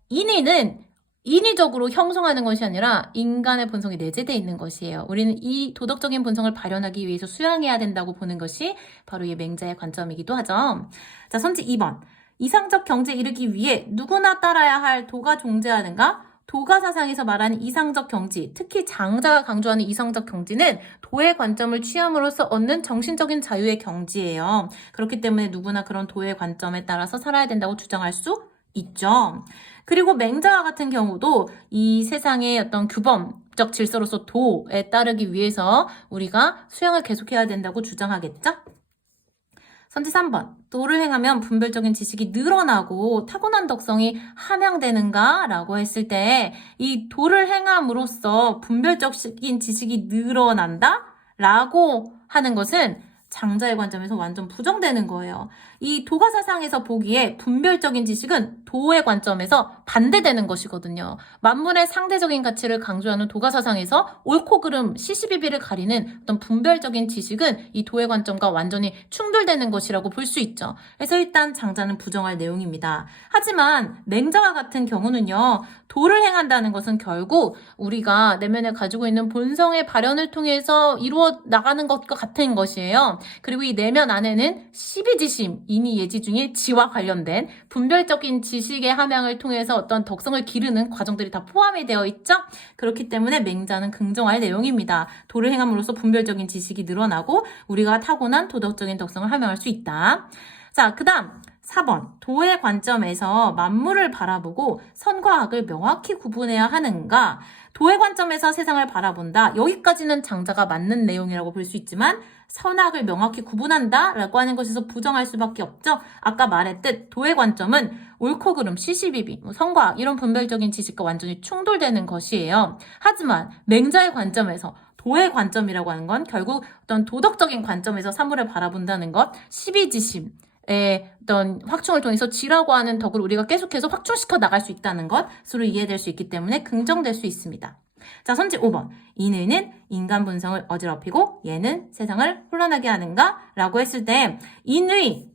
인의는 인위적으로 형성하는 것이 아니라 인간의 본성이 내재되어 있는 것이에요. 우리는 이 도덕적인 본성을 발현하기 위해서 수양해야 된다고 보는 것이 바로 이 맹자의 관점이기도 하죠. 자, 선지 2번. 이상적 경지에 이르기 위해 누구나 따라야 할 도가 존재하는가? 도가 사상에서 말하는 이상적 경지, 특히 장자가 강조하는 이상적 경지는 도의 관점을 취함으로써 얻는 정신적인 자유의 경지예요. 그렇기 때문에 누구나 그런 도의 관점에 따라서 살아야 된다고 주장할 수 있죠. 그리고 맹자와 같은 경우도 이 세상의 어떤 규범적 질서로서 도에 따르기 위해서 우리가 수양을 계속해야 된다고 주장하겠죠? 선지 3번. 도를 행하면 분별적인 지식이 늘어나고 타고난 덕성이 함양되는가? 라고 했을 때 이 도를 행함으로써 분별적인 지식이 늘어난다? 라고 하는 것은 장자의 관점에서 완전 부정되는 거예요. 이 도가사상에서 보기에 분별적인 지식은 도의 관점에서 반대되는 것이거든요. 만물의 상대적인 가치를 강조하는 도가사상에서 옳고 그름, 시시비비를 가리는 어떤 분별적인 지식은 이 도의 관점과 완전히 충돌되는 것이라고 볼 수 있죠. 그래서 일단 장자는 부정할 내용입니다. 하지만 맹자와 같은 경우는요. 도를 행한다는 것은 결국 우리가 내면에 가지고 있는 본성의 발현을 통해서 이루어 나가는 것과 같은 것이에요. 그리고 이 내면 안에는 시비지심, 인의 예지 중에 지와 관련된 분별적인 지식의 함양을 통해서 어떤 덕성을 기르는 과정들이 다 포함이 되어 있죠. 그렇기 때문에 맹자는 긍정할 내용입니다. 도를 행함으로써 분별적인 지식이 늘어나고 우리가 타고난 도덕적인 덕성을 함양할 수 있다. 자, 그 다음 4번. 도의 관점에서 만물을 바라보고 선과 악을 명확히 구분해야 하는가? 도의 관점에서 세상을 바라본다. 여기까지는 장자가 맞는 내용이라고 볼 수 있지만 선악을 명확히 구분한다 라고 하는 것에서 부정할 수밖에 없죠. 아까 말했듯 도의 관점은 옳고 그름, 시시비비, 선과 악 이런 분별적인 지식과 완전히 충돌되는 것이에요. 하지만 맹자의 관점에서 도의 관점이라고 하는 건 결국 어떤 도덕적인 관점에서 사물을 바라본다는 것, 시비지심, 어떤 확충을 통해서 지라고 하는 덕을 우리가 계속해서 확충시켜 나갈 수 있다는 것으로 이해될 수 있기 때문에 긍정될 수 있습니다. 자, 선지 5번. 이는 인간 본성을 어지럽히고 얘는 세상을 혼란하게 하는가? 라고 했을 때 인의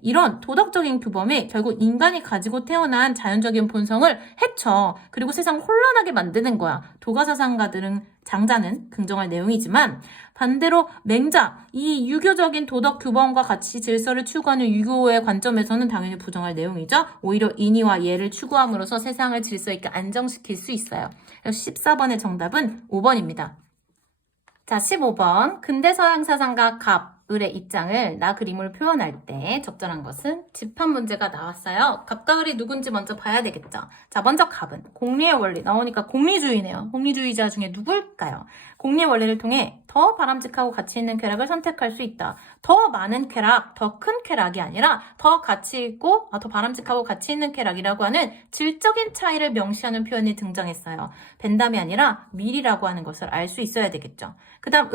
이런 도덕적인 규범이 결국 인간이 가지고 태어난 자연적인 본성을 해쳐. 그리고 세상을 혼란하게 만드는 거야. 도가사상가들은 장자는 긍정할 내용이지만 반대로 맹자, 이 유교적인 도덕 규범과 가치 질서를 추구하는 유교의 관점에서는 당연히 부정할 내용이죠. 오히려 인의와 예를 추구함으로써 세상을 질서 있게 안정시킬 수 있어요. 그래서 14번의 정답은 5번입니다. 자, 15번. 근대서양 사상가 을의 입장을 나 그림으로 표현할 때 적절한 것은 집합 문제가 나왔어요. 갑과 을이 누군지 먼저 봐야 되겠죠. 자, 먼저 갑은 공리의 원리 나오니까 공리주의네요. 공리주의자 중에 누굴까요? 공리의 원리를 통해 더 바람직하고 가치 있는 쾌락을 선택할 수 있다. 더 많은 쾌락, 더 큰 쾌락이 아니라 더 가치 있고 더 바람직하고 가치 있는 쾌락이라고 하는 질적인 차이를 명시하는 표현이 등장했어요. 벤담이 아니라 밀이라고 하는 것을 알 수 있어야 되겠죠. 그 다음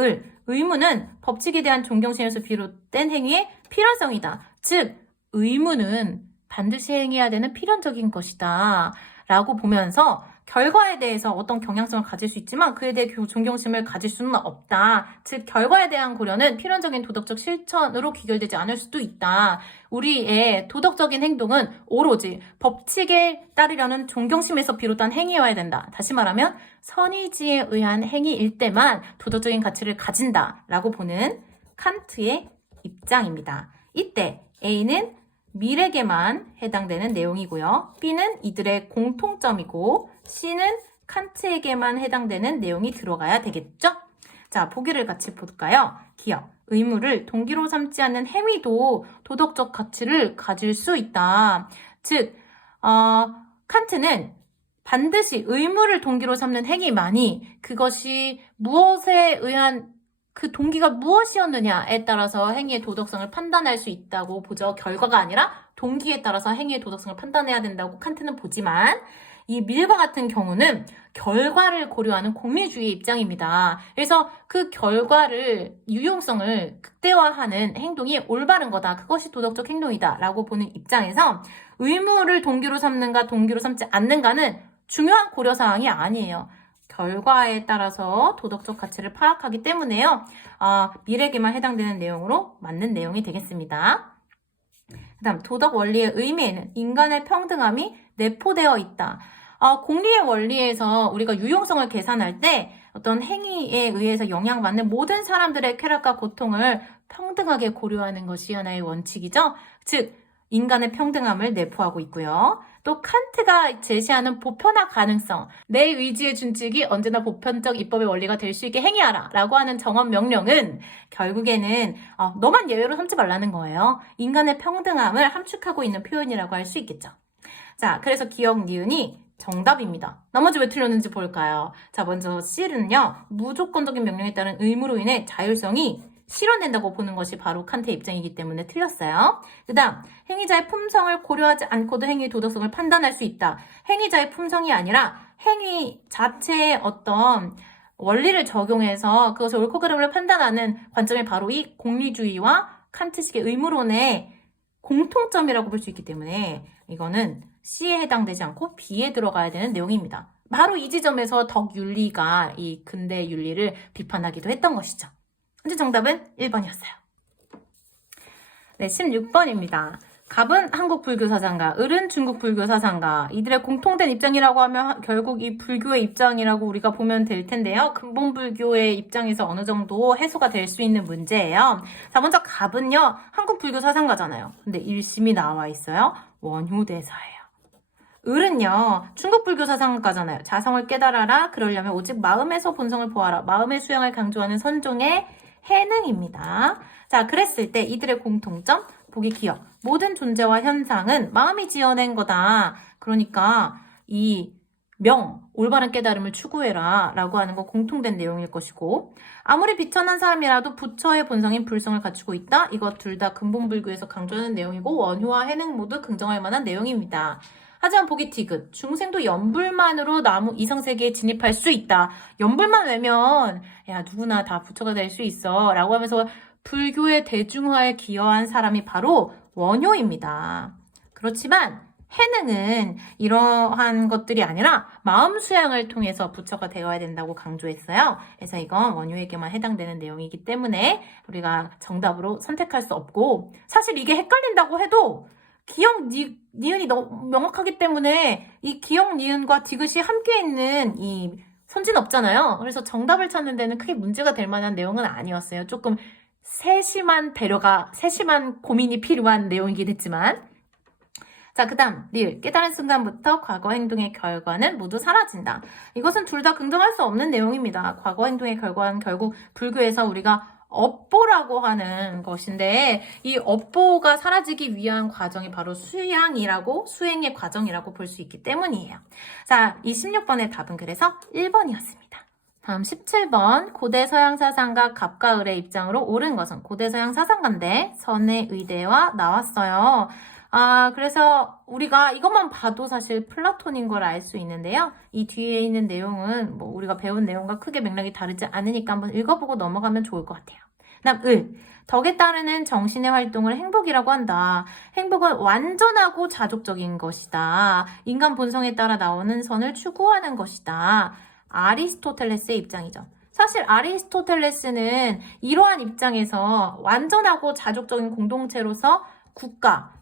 의무는 법칙에 대한 존경심에서 비롯된 행위의 필연성이다. 즉 의무는 반드시 행해야 되는 필연적인 것이다 라고 보면서 결과에 대해서 어떤 경향성을 가질 수 있지만 그에 대해 존경심을 가질 수는 없다. 즉 결과에 대한 고려는 필연적인 도덕적 실천으로 귀결되지 않을 수도 있다. 우리의 도덕적인 행동은 오로지 법칙에 따르려는 존경심에서 비롯한 행위여야 된다. 다시 말하면 선의지에 의한 행위일 때만 도덕적인 가치를 가진다라고 보는 칸트의 입장입니다. 이때 A는 밀에게만 해당되는 내용이고요. B는 이들의 공통점이고 C는 칸트에게만 해당되는 내용이 들어가야 되겠죠? 자, 보기를 같이 볼까요? 기억, 의무를 동기로 삼지 않는 행위도 도덕적 가치를 가질 수 있다. 즉, 칸트는 반드시 의무를 동기로 삼는 행위만이 그것이 무엇에 의한 그 동기가 무엇이었느냐에 따라서 행위의 도덕성을 판단할 수 있다고 보죠. 결과가 아니라 동기에 따라서 행위의 도덕성을 판단해야 된다고 칸트는 보지만 이 밀과 같은 경우는 결과를 고려하는 공리주의 입장입니다. 그래서 그 결과를 유용성을 극대화하는 행동이 올바른 거다. 그것이 도덕적 행동이다 라고 보는 입장에서 의무를 동기로 삼는가 동기로 삼지 않는가는 중요한 고려사항이 아니에요. 결과에 따라서 도덕적 가치를 파악하기 때문에요. 밀에게만 해당되는 내용으로 맞는 내용이 되겠습니다. 그 다음 도덕 원리의 의미에는 인간의 평등함이 내포되어 있다. 공리의 원리에서 우리가 유용성을 계산할 때 어떤 행위에 의해서 영향받는 모든 사람들의 쾌락과 고통을 평등하게 고려하는 것이 하나의 원칙이죠. 즉 인간의 평등함을 내포하고 있고요. 또 칸트가 제시하는 보편화 가능성, 내 의지의 준칙이 언제나 보편적 입법의 원리가 될 수 있게 행위하라 라고 하는 정언 명령은 결국에는 너만 예외로 삼지 말라는 거예요. 인간의 평등함을 함축하고 있는 표현이라고 할 수 있겠죠. 자, 그래서 기억 니은이 정답입니다. 나머지 왜 틀렸는지 볼까요? 자, 먼저 C는요. 무조건적인 명령에 따른 의무로 인해 자율성이 실현된다고 보는 것이 바로 칸트의 입장이기 때문에 틀렸어요. 그 다음 행위자의 품성을 고려하지 않고도 행위의 도덕성을 판단할 수 있다. 행위자의 품성이 아니라 행위 자체의 어떤 원리를 적용해서 그것의 옳고 그름을 판단하는 관점이 바로 이 공리주의와 칸트식의 의무론의 공통점이라고 볼 수 있기 때문에 이거는 C에 해당되지 않고 B에 들어가야 되는 내용입니다. 바로 이 지점에서 덕윤리가 이 근대 윤리를 비판하기도 했던 것이죠. 현재 정답은 1번이었어요. 네, 16번입니다. 갑은 한국 불교 사상가, 을은 중국 불교 사상가. 이들의 공통된 입장이라고 하면 결국 이 불교의 입장이라고 우리가 보면 될 텐데요. 근본 불교의 입장에서 어느 정도 해소가 될 수 있는 문제예요. 자, 먼저 갑은요, 한국 불교 사상가잖아요. 근데 1심이 나와 있어요. 원효대사예요. 을은요, 중국 불교 사상가잖아요. 자성을 깨달아라. 그러려면 오직 마음에서 본성을 보아라. 마음의 수양을 강조하는 선종의 해능입니다. 자, 그랬을 때 이들의 공통점, 보기 기억. 모든 존재와 현상은 마음이 지어낸 거다. 그러니까 이 올바른 깨달음을 추구해라 라고 하는 건 공통된 내용일 것이고, 아무리 비천한 사람이라도 부처의 본성인 불성을 갖추고 있다. 이것 둘 다 근본불교에서 강조하는 내용이고 원효와 해능 모두 긍정할 만한 내용입니다. 하지만 보기 디귿, 중생도 연불만으로 나무 이성세계에 진입할 수 있다. 연불만 외면 야 누구나 다 부처가 될 수 있어 라고 하면서 불교의 대중화에 기여한 사람이 바로 원효입니다. 그렇지만 해능은 이러한 것들이 아니라 마음 수양을 통해서 부처가 되어야 된다고 강조했어요. 그래서 이건 원효에게만 해당되는 내용이기 때문에 우리가 정답으로 선택할 수 없고, 사실 이게 헷갈린다고 해도 기역, 니은이 너무 명확하기 때문에 이 기역, 니은과 디귿이 함께 있는 이 손진 없잖아요. 그래서 정답을 찾는 데는 크게 문제가 될 만한 내용은 아니었어요. 조금 세심한 배려가, 세심한 고민이 필요한 내용이긴 했지만. 자, 그 다음, 리을. 깨달은 순간부터 과거 행동의 결과는 모두 사라진다. 이것은 둘 다 긍정할 수 없는 내용입니다. 과거 행동의 결과는 결국 불교에서 우리가 업보라고 하는 것인데, 이 업보가 사라지기 위한 과정이 바로 수양이라고, 수행의 과정이라고 볼 수 있기 때문이에요. 자, 이 16번의 답은 그래서 1번이었습니다. 다음 17번. 고대 서양 사상가 갑과 을의 입장으로 옳은 것은 고대 서양 사상가인데 선의 의대와 나왔어요. 그래서 우리가 이것만 봐도 사실 플라톤인 걸 알 수 있는데요. 이 뒤에 있는 내용은 뭐 우리가 배운 내용과 크게 맥락이 다르지 않으니까 한번 읽어보고 넘어가면 좋을 것 같아요. 다음 을. 덕에 따르는 정신의 활동을 행복이라고 한다. 행복은 완전하고 자족적인 것이다. 인간 본성에 따라 나오는 선을 추구하는 것이다. 아리스토텔레스의 입장이죠. 사실 아리스토텔레스는 이러한 입장에서 완전하고 자족적인 공동체로서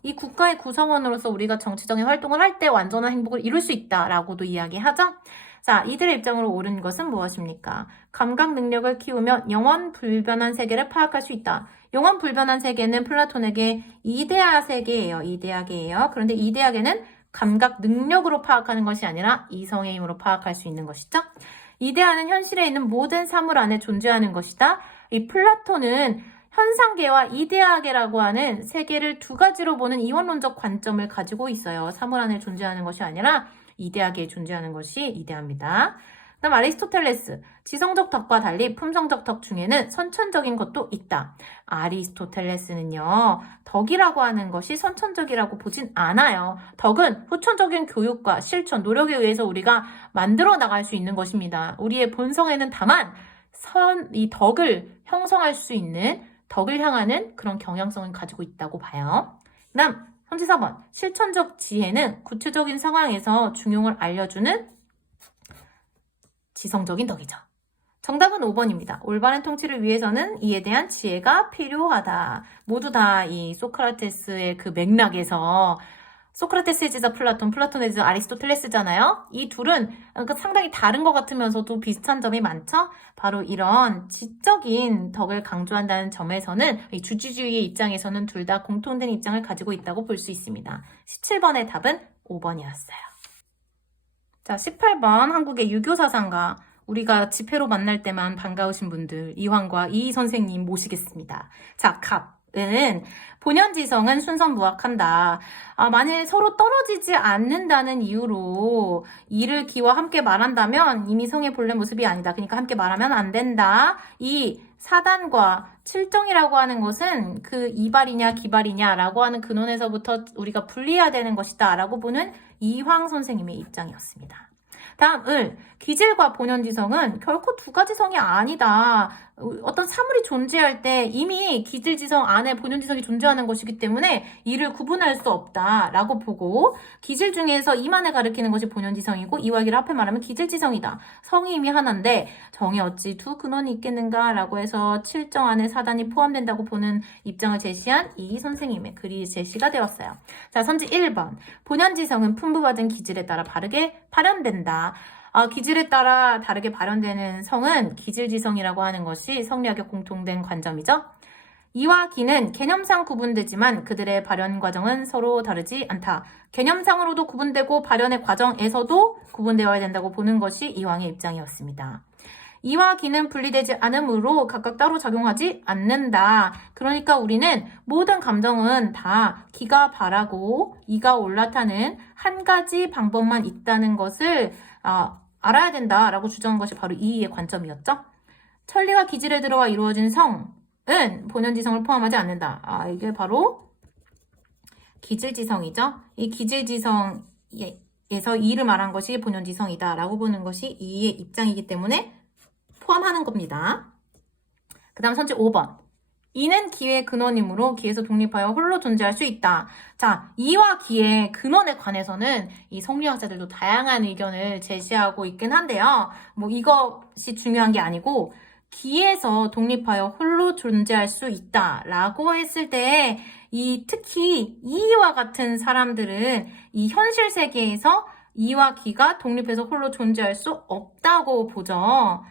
이 국가의 구성원으로서 우리가 정치적인 활동을 할 때 완전한 행복을 이룰 수 있다라고도 이야기하죠. 자, 이들의 입장으로 옳은 것은 무엇입니까? 감각 능력을 키우면 영원 불변한 세계를 파악할 수 있다. 영원 불변한 세계는 플라톤에게 이데아 세계예요. 이데아계예요. 그런데 이데아계는 감각 능력으로 파악하는 것이 아니라 이성의 힘으로 파악할 수 있는 것이죠. 이데아는 현실에 있는 모든 사물 안에 존재하는 것이다. 이 플라톤은 현상계와 이데아계라고 하는 세계를 두 가지로 보는 이원론적 관점을 가지고 있어요. 사물 안에 존재하는 것이 아니라 이데아계에 존재하는 것이 이데아입니다. 그다음 아리스토텔레스. 지성적 덕과 달리 품성적 덕 중에는 선천적인 것도 있다. 아리스토텔레스는요. 덕이라고 하는 것이 선천적이라고 보진 않아요. 덕은 후천적인 교육과 실천, 노력에 의해서 우리가 만들어 나갈 수 있는 것입니다. 우리의 본성에는 다만 이 덕을 형성할 수 있는, 덕을 향하는 그런 경향성을 가지고 있다고 봐요. 그 다음 34번. 실천적 지혜는 구체적인 상황에서 중용을 알려주는 지성적인 덕이죠. 정답은 5번입니다. 올바른 통치를 위해서는 이에 대한 지혜가 필요하다. 모두 다 이 소크라테스의 그 맥락에서, 소크라테스의 제자 플라톤, 플라톤의 제자 아리스토텔레스잖아요. 이 둘은 상당히 다른 것 같으면서도 비슷한 점이 많죠. 바로 이런 지적인 덕을 강조한다는 점에서는 이 주지주의의 입장에서는 둘 다 공통된 입장을 가지고 있다고 볼 수 있습니다. 17번의 답은 5번이었어요. 자, 18번 한국의 유교 사상가, 우리가 집회로 만날 때만 반가우신 분들 이황과 이 선생님 모시겠습니다. 자, 갑은 본연지성은 순선무악한다. 만일 서로 떨어지지 않는다는 이유로 이를 기와 함께 말한다면 이미 성의 본래 모습이 아니다. 그러니까 함께 말하면 안 된다. 이 사단과 칠정이라고 하는 것은 그 이발이냐 기발이냐라고 하는 근원에서부터 우리가 분리해야 되는 것이다 라고 보는 이황 선생님의 입장이었습니다. 다음 을. 기질과 본연지성은 결코 두 가지 성이 아니다. 어떤 사물이 존재할 때 이미 기질지성 안에 본연지성이 존재하는 것이기 때문에 이를 구분할 수 없다라고 보고, 기질 중에서 이만을 가리키는 것이 본연지성이고 이와 여기를 합해 말하면 기질지성이다. 성이 이미 하나인데 정이 어찌 두 근원이 있겠는가라고 해서 칠정 안에 사단이 포함된다고 보는 입장을 제시한 이 선생님의 글이 제시가 되었어요. 자, 선지 1번. 본연지성은 풍부받은 기질에 따라 바르게 발현된다. 기질에 따라 다르게 발현되는 성은 기질지성이라고 하는 것이 성리학의 공통된 관점이죠. 이와 기는 개념상 구분되지만 그들의 발현 과정은 서로 다르지 않다. 개념상으로도 구분되고 발현의 과정에서도 구분되어야 된다고 보는 것이 이황의 입장이었습니다. 이와 기는 분리되지 않으므로 각각 따로 작용하지 않는다. 그러니까 우리는 모든 감정은 다 기가 바라고 이가 올라타는 한 가지 방법만 있다는 것을 알아야 된다라고 주장한 것이 바로 이의 관점이었죠. 천리가 기질에 들어와 이루어진 성은 본연지성을 포함하지 않는다. 이게 바로 기질지성이죠. 이 기질지성에서 이를 말한 것이 본연지성이다라고 보는 것이 이의 입장이기 때문에 포함하는 겁니다. 그 다음 선지 5번. 이는 기의 근원이므로 기에서 독립하여 홀로 존재할 수 있다. 자, 이와 기의 근원에 관해서는 이 성리학자들도 다양한 의견을 제시하고 있긴 한데요. 뭐 이것이 중요한 게 아니고 기에서 독립하여 홀로 존재할 수 있다라고 했을 때 특히 이와 같은 사람들은 이 현실 세계에서 이와 기가 독립해서 홀로 존재할 수 없다고 보죠.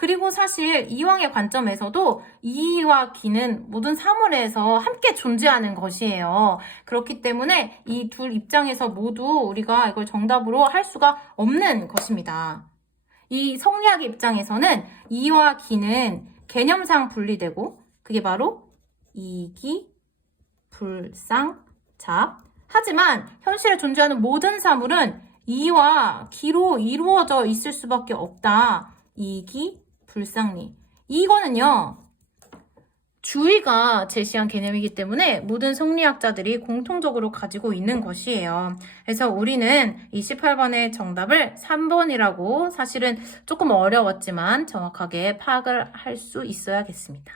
그리고 사실 이왕의 관점에서도 이와 기는 모든 사물에서 함께 존재하는 것이에요. 그렇기 때문에 이 둘 입장에서 모두 우리가 이걸 정답으로 할 수가 없는 것입니다. 이 성리학의 입장에서는 이와 기는 개념상 분리되고 그게 바로 이기, 불상, 잡. 하지만 현실에 존재하는 모든 사물은 이와 기로 이루어져 있을 수밖에 없다. 이기, 불상리. 이거는요, 주의가 제시한 개념이기 때문에 모든 성리학자들이 공통적으로 가지고 있는 것이에요. 그래서 우리는 이 18번의 정답을 3번이라고 사실은 조금 어려웠지만 정확하게 파악을 할 수 있어야겠습니다.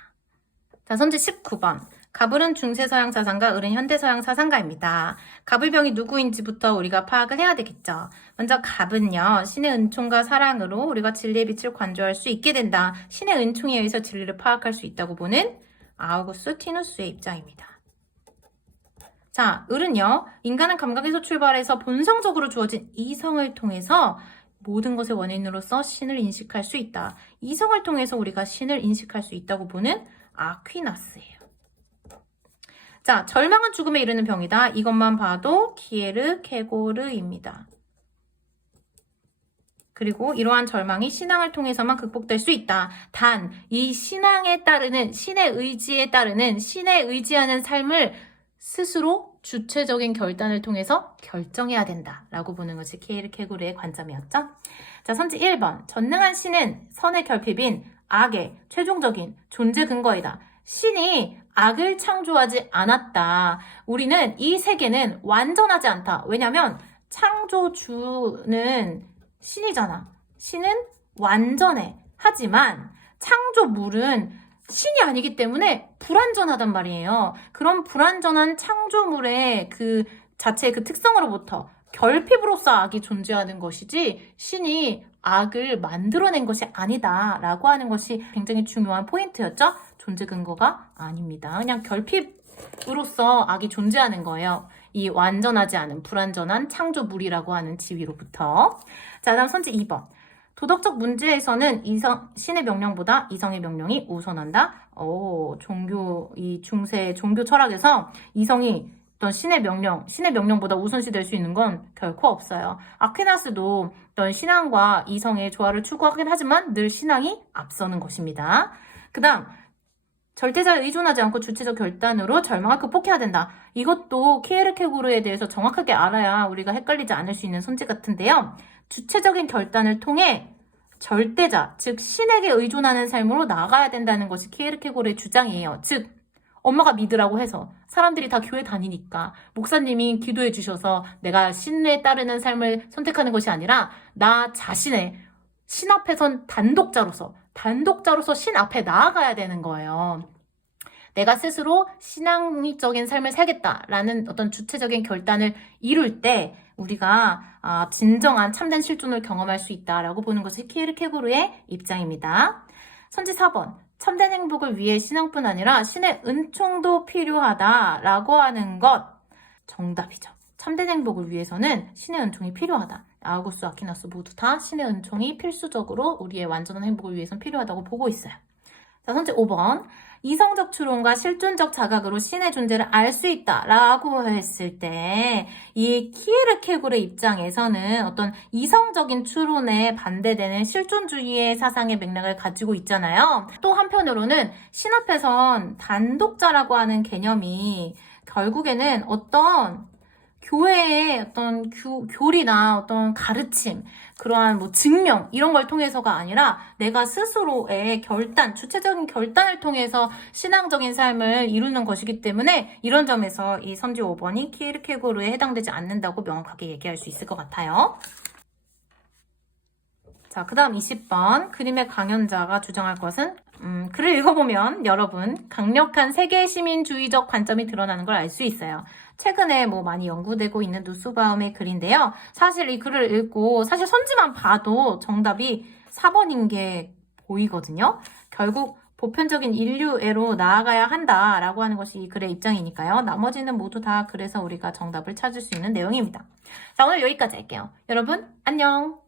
자, 선지 19번. 가불은 중세서양 사상가, 을은 현대서양 사상가입니다. 가불병이 누구인지부터 우리가 파악을 해야 되겠죠. 먼저 갑은요, 신의 은총과 사랑으로 우리가 진리의 빛을 관조할 수 있게 된다. 신의 은총에 의해서 진리를 파악할 수 있다고 보는 아우구스티누스의 입장입니다. 자, 을은요, 인간은 감각에서 출발해서 본성적으로 주어진 이성을 통해서 모든 것의 원인으로서 신을 인식할 수 있다. 이성을 통해서 우리가 신을 인식할 수 있다고 보는 아퀴나스예요. 자, 절망은 죽음에 이르는 병이다. 이것만 봐도 키에르케고르입니다. 그리고 이러한 절망이 신앙을 통해서만 극복될 수 있다. 단, 이 신앙에 따르는, 신의 의지에 따르는, 신에 의지하는 삶을 스스로 주체적인 결단을 통해서 결정해야 된다. 라고 보는 것이 키에르케고르의 관점이었죠. 자, 선지 1번. 전능한 신은 선의 결핍인 악의 최종적인 존재 근거이다. 신이 악을 창조하지 않았다. 우리는 이 세계는 완전하지 않다. 왜냐면 창조주는 신이잖아. 신은 완전해. 하지만 창조물은 신이 아니기 때문에 불완전하단 말이에요. 그런 불완전한 창조물의 그 자체의 그 특성으로부터 결핍으로서 악이 존재하는 것이지 신이 악을 만들어낸 것이 아니다 라고 하는 것이 굉장히 중요한 포인트였죠. 존재 근거가 아닙니다. 그냥 결핍으로서 악이 존재하는 거예요. 이 완전하지 않은 불완전한 창조물이라고 하는 지위로부터. 자, 다음 선지 2번. 도덕적 문제에서는 신의 명령보다 이성의 명령이 우선한다. 이 중세 종교 철학에서 이성이 어떤 신의 명령보다 우선시 될 수 있는 건 결코 없어요. 아퀴나스도 어떤 신앙과 이성의 조화를 추구하긴 하지만 늘 신앙이 앞서는 것입니다. 그 다음, 절대자에 의존하지 않고 주체적 결단으로 절망을 극복해야 된다. 이것도 키에르케고르에 대해서 정확하게 알아야 우리가 헷갈리지 않을 수 있는 선지 같은데요. 주체적인 결단을 통해 절대자, 즉 신에게 의존하는 삶으로 나아가야 된다는 것이 키에르케고르의 주장이에요. 즉 엄마가 믿으라고 해서 사람들이 다 교회 다니니까 목사님이 기도해 주셔서 내가 신에 따르는 삶을 선택하는 것이 아니라 나 자신의 신 앞에선 단독자로서 신 앞에 나아가야 되는 거예요. 내가 스스로 신앙적인 삶을 살겠다라는 어떤 주체적인 결단을 이룰 때 우리가 진정한 참된 실존을 경험할 수 있다라고 보는 것이 키에르케고르의 입장입니다. 선지 4번. 참된 행복을 위해 신앙뿐 아니라 신의 은총도 필요하다라고 하는 것 정답이죠. 참된 행복을 위해서는 신의 은총이 필요하다. 아우구스, 아퀴나스 모두 다 신의 은총이 필수적으로 우리의 완전한 행복을 위해서는 필요하다고 보고 있어요. 자, 선지 5번. 이성적 추론과 실존적 자각으로 신의 존재를 알 수 있다라고 했을 때 이 키에르케고르의 입장에서는 어떤 이성적인 추론에 반대되는 실존주의의 사상의 맥락을 가지고 있잖아요. 또 한편으로는 신 앞에선 단독자라고 하는 개념이 결국에는 어떤 교회의 어떤 교리나 어떤 가르침, 그러한 뭐 증명 이런 걸 통해서가 아니라 내가 스스로의 결단, 주체적인 결단을 통해서 신앙적인 삶을 이루는 것이기 때문에 이런 점에서 이 선지 5번이 키에르케고르에 해당되지 않는다고 명확하게 얘기할 수 있을 것 같아요. 자, 그 다음 20번. 그림의 강연자가 주장할 것은 글을 읽어보면 여러분 강력한 세계 시민주의적 관점이 드러나는 걸 알 수 있어요. 최근에 뭐 많이 연구되고 있는 누스바움의 글인데요. 사실 이 글을 읽고 사실 선지만 봐도 정답이 4번인 게 보이거든요. 결국 보편적인 인류애로 나아가야 한다라고 하는 것이 이 글의 입장이니까요. 나머지는 모두 다 그래서 우리가 정답을 찾을 수 있는 내용입니다. 자, 오늘 여기까지 할게요. 여러분 안녕.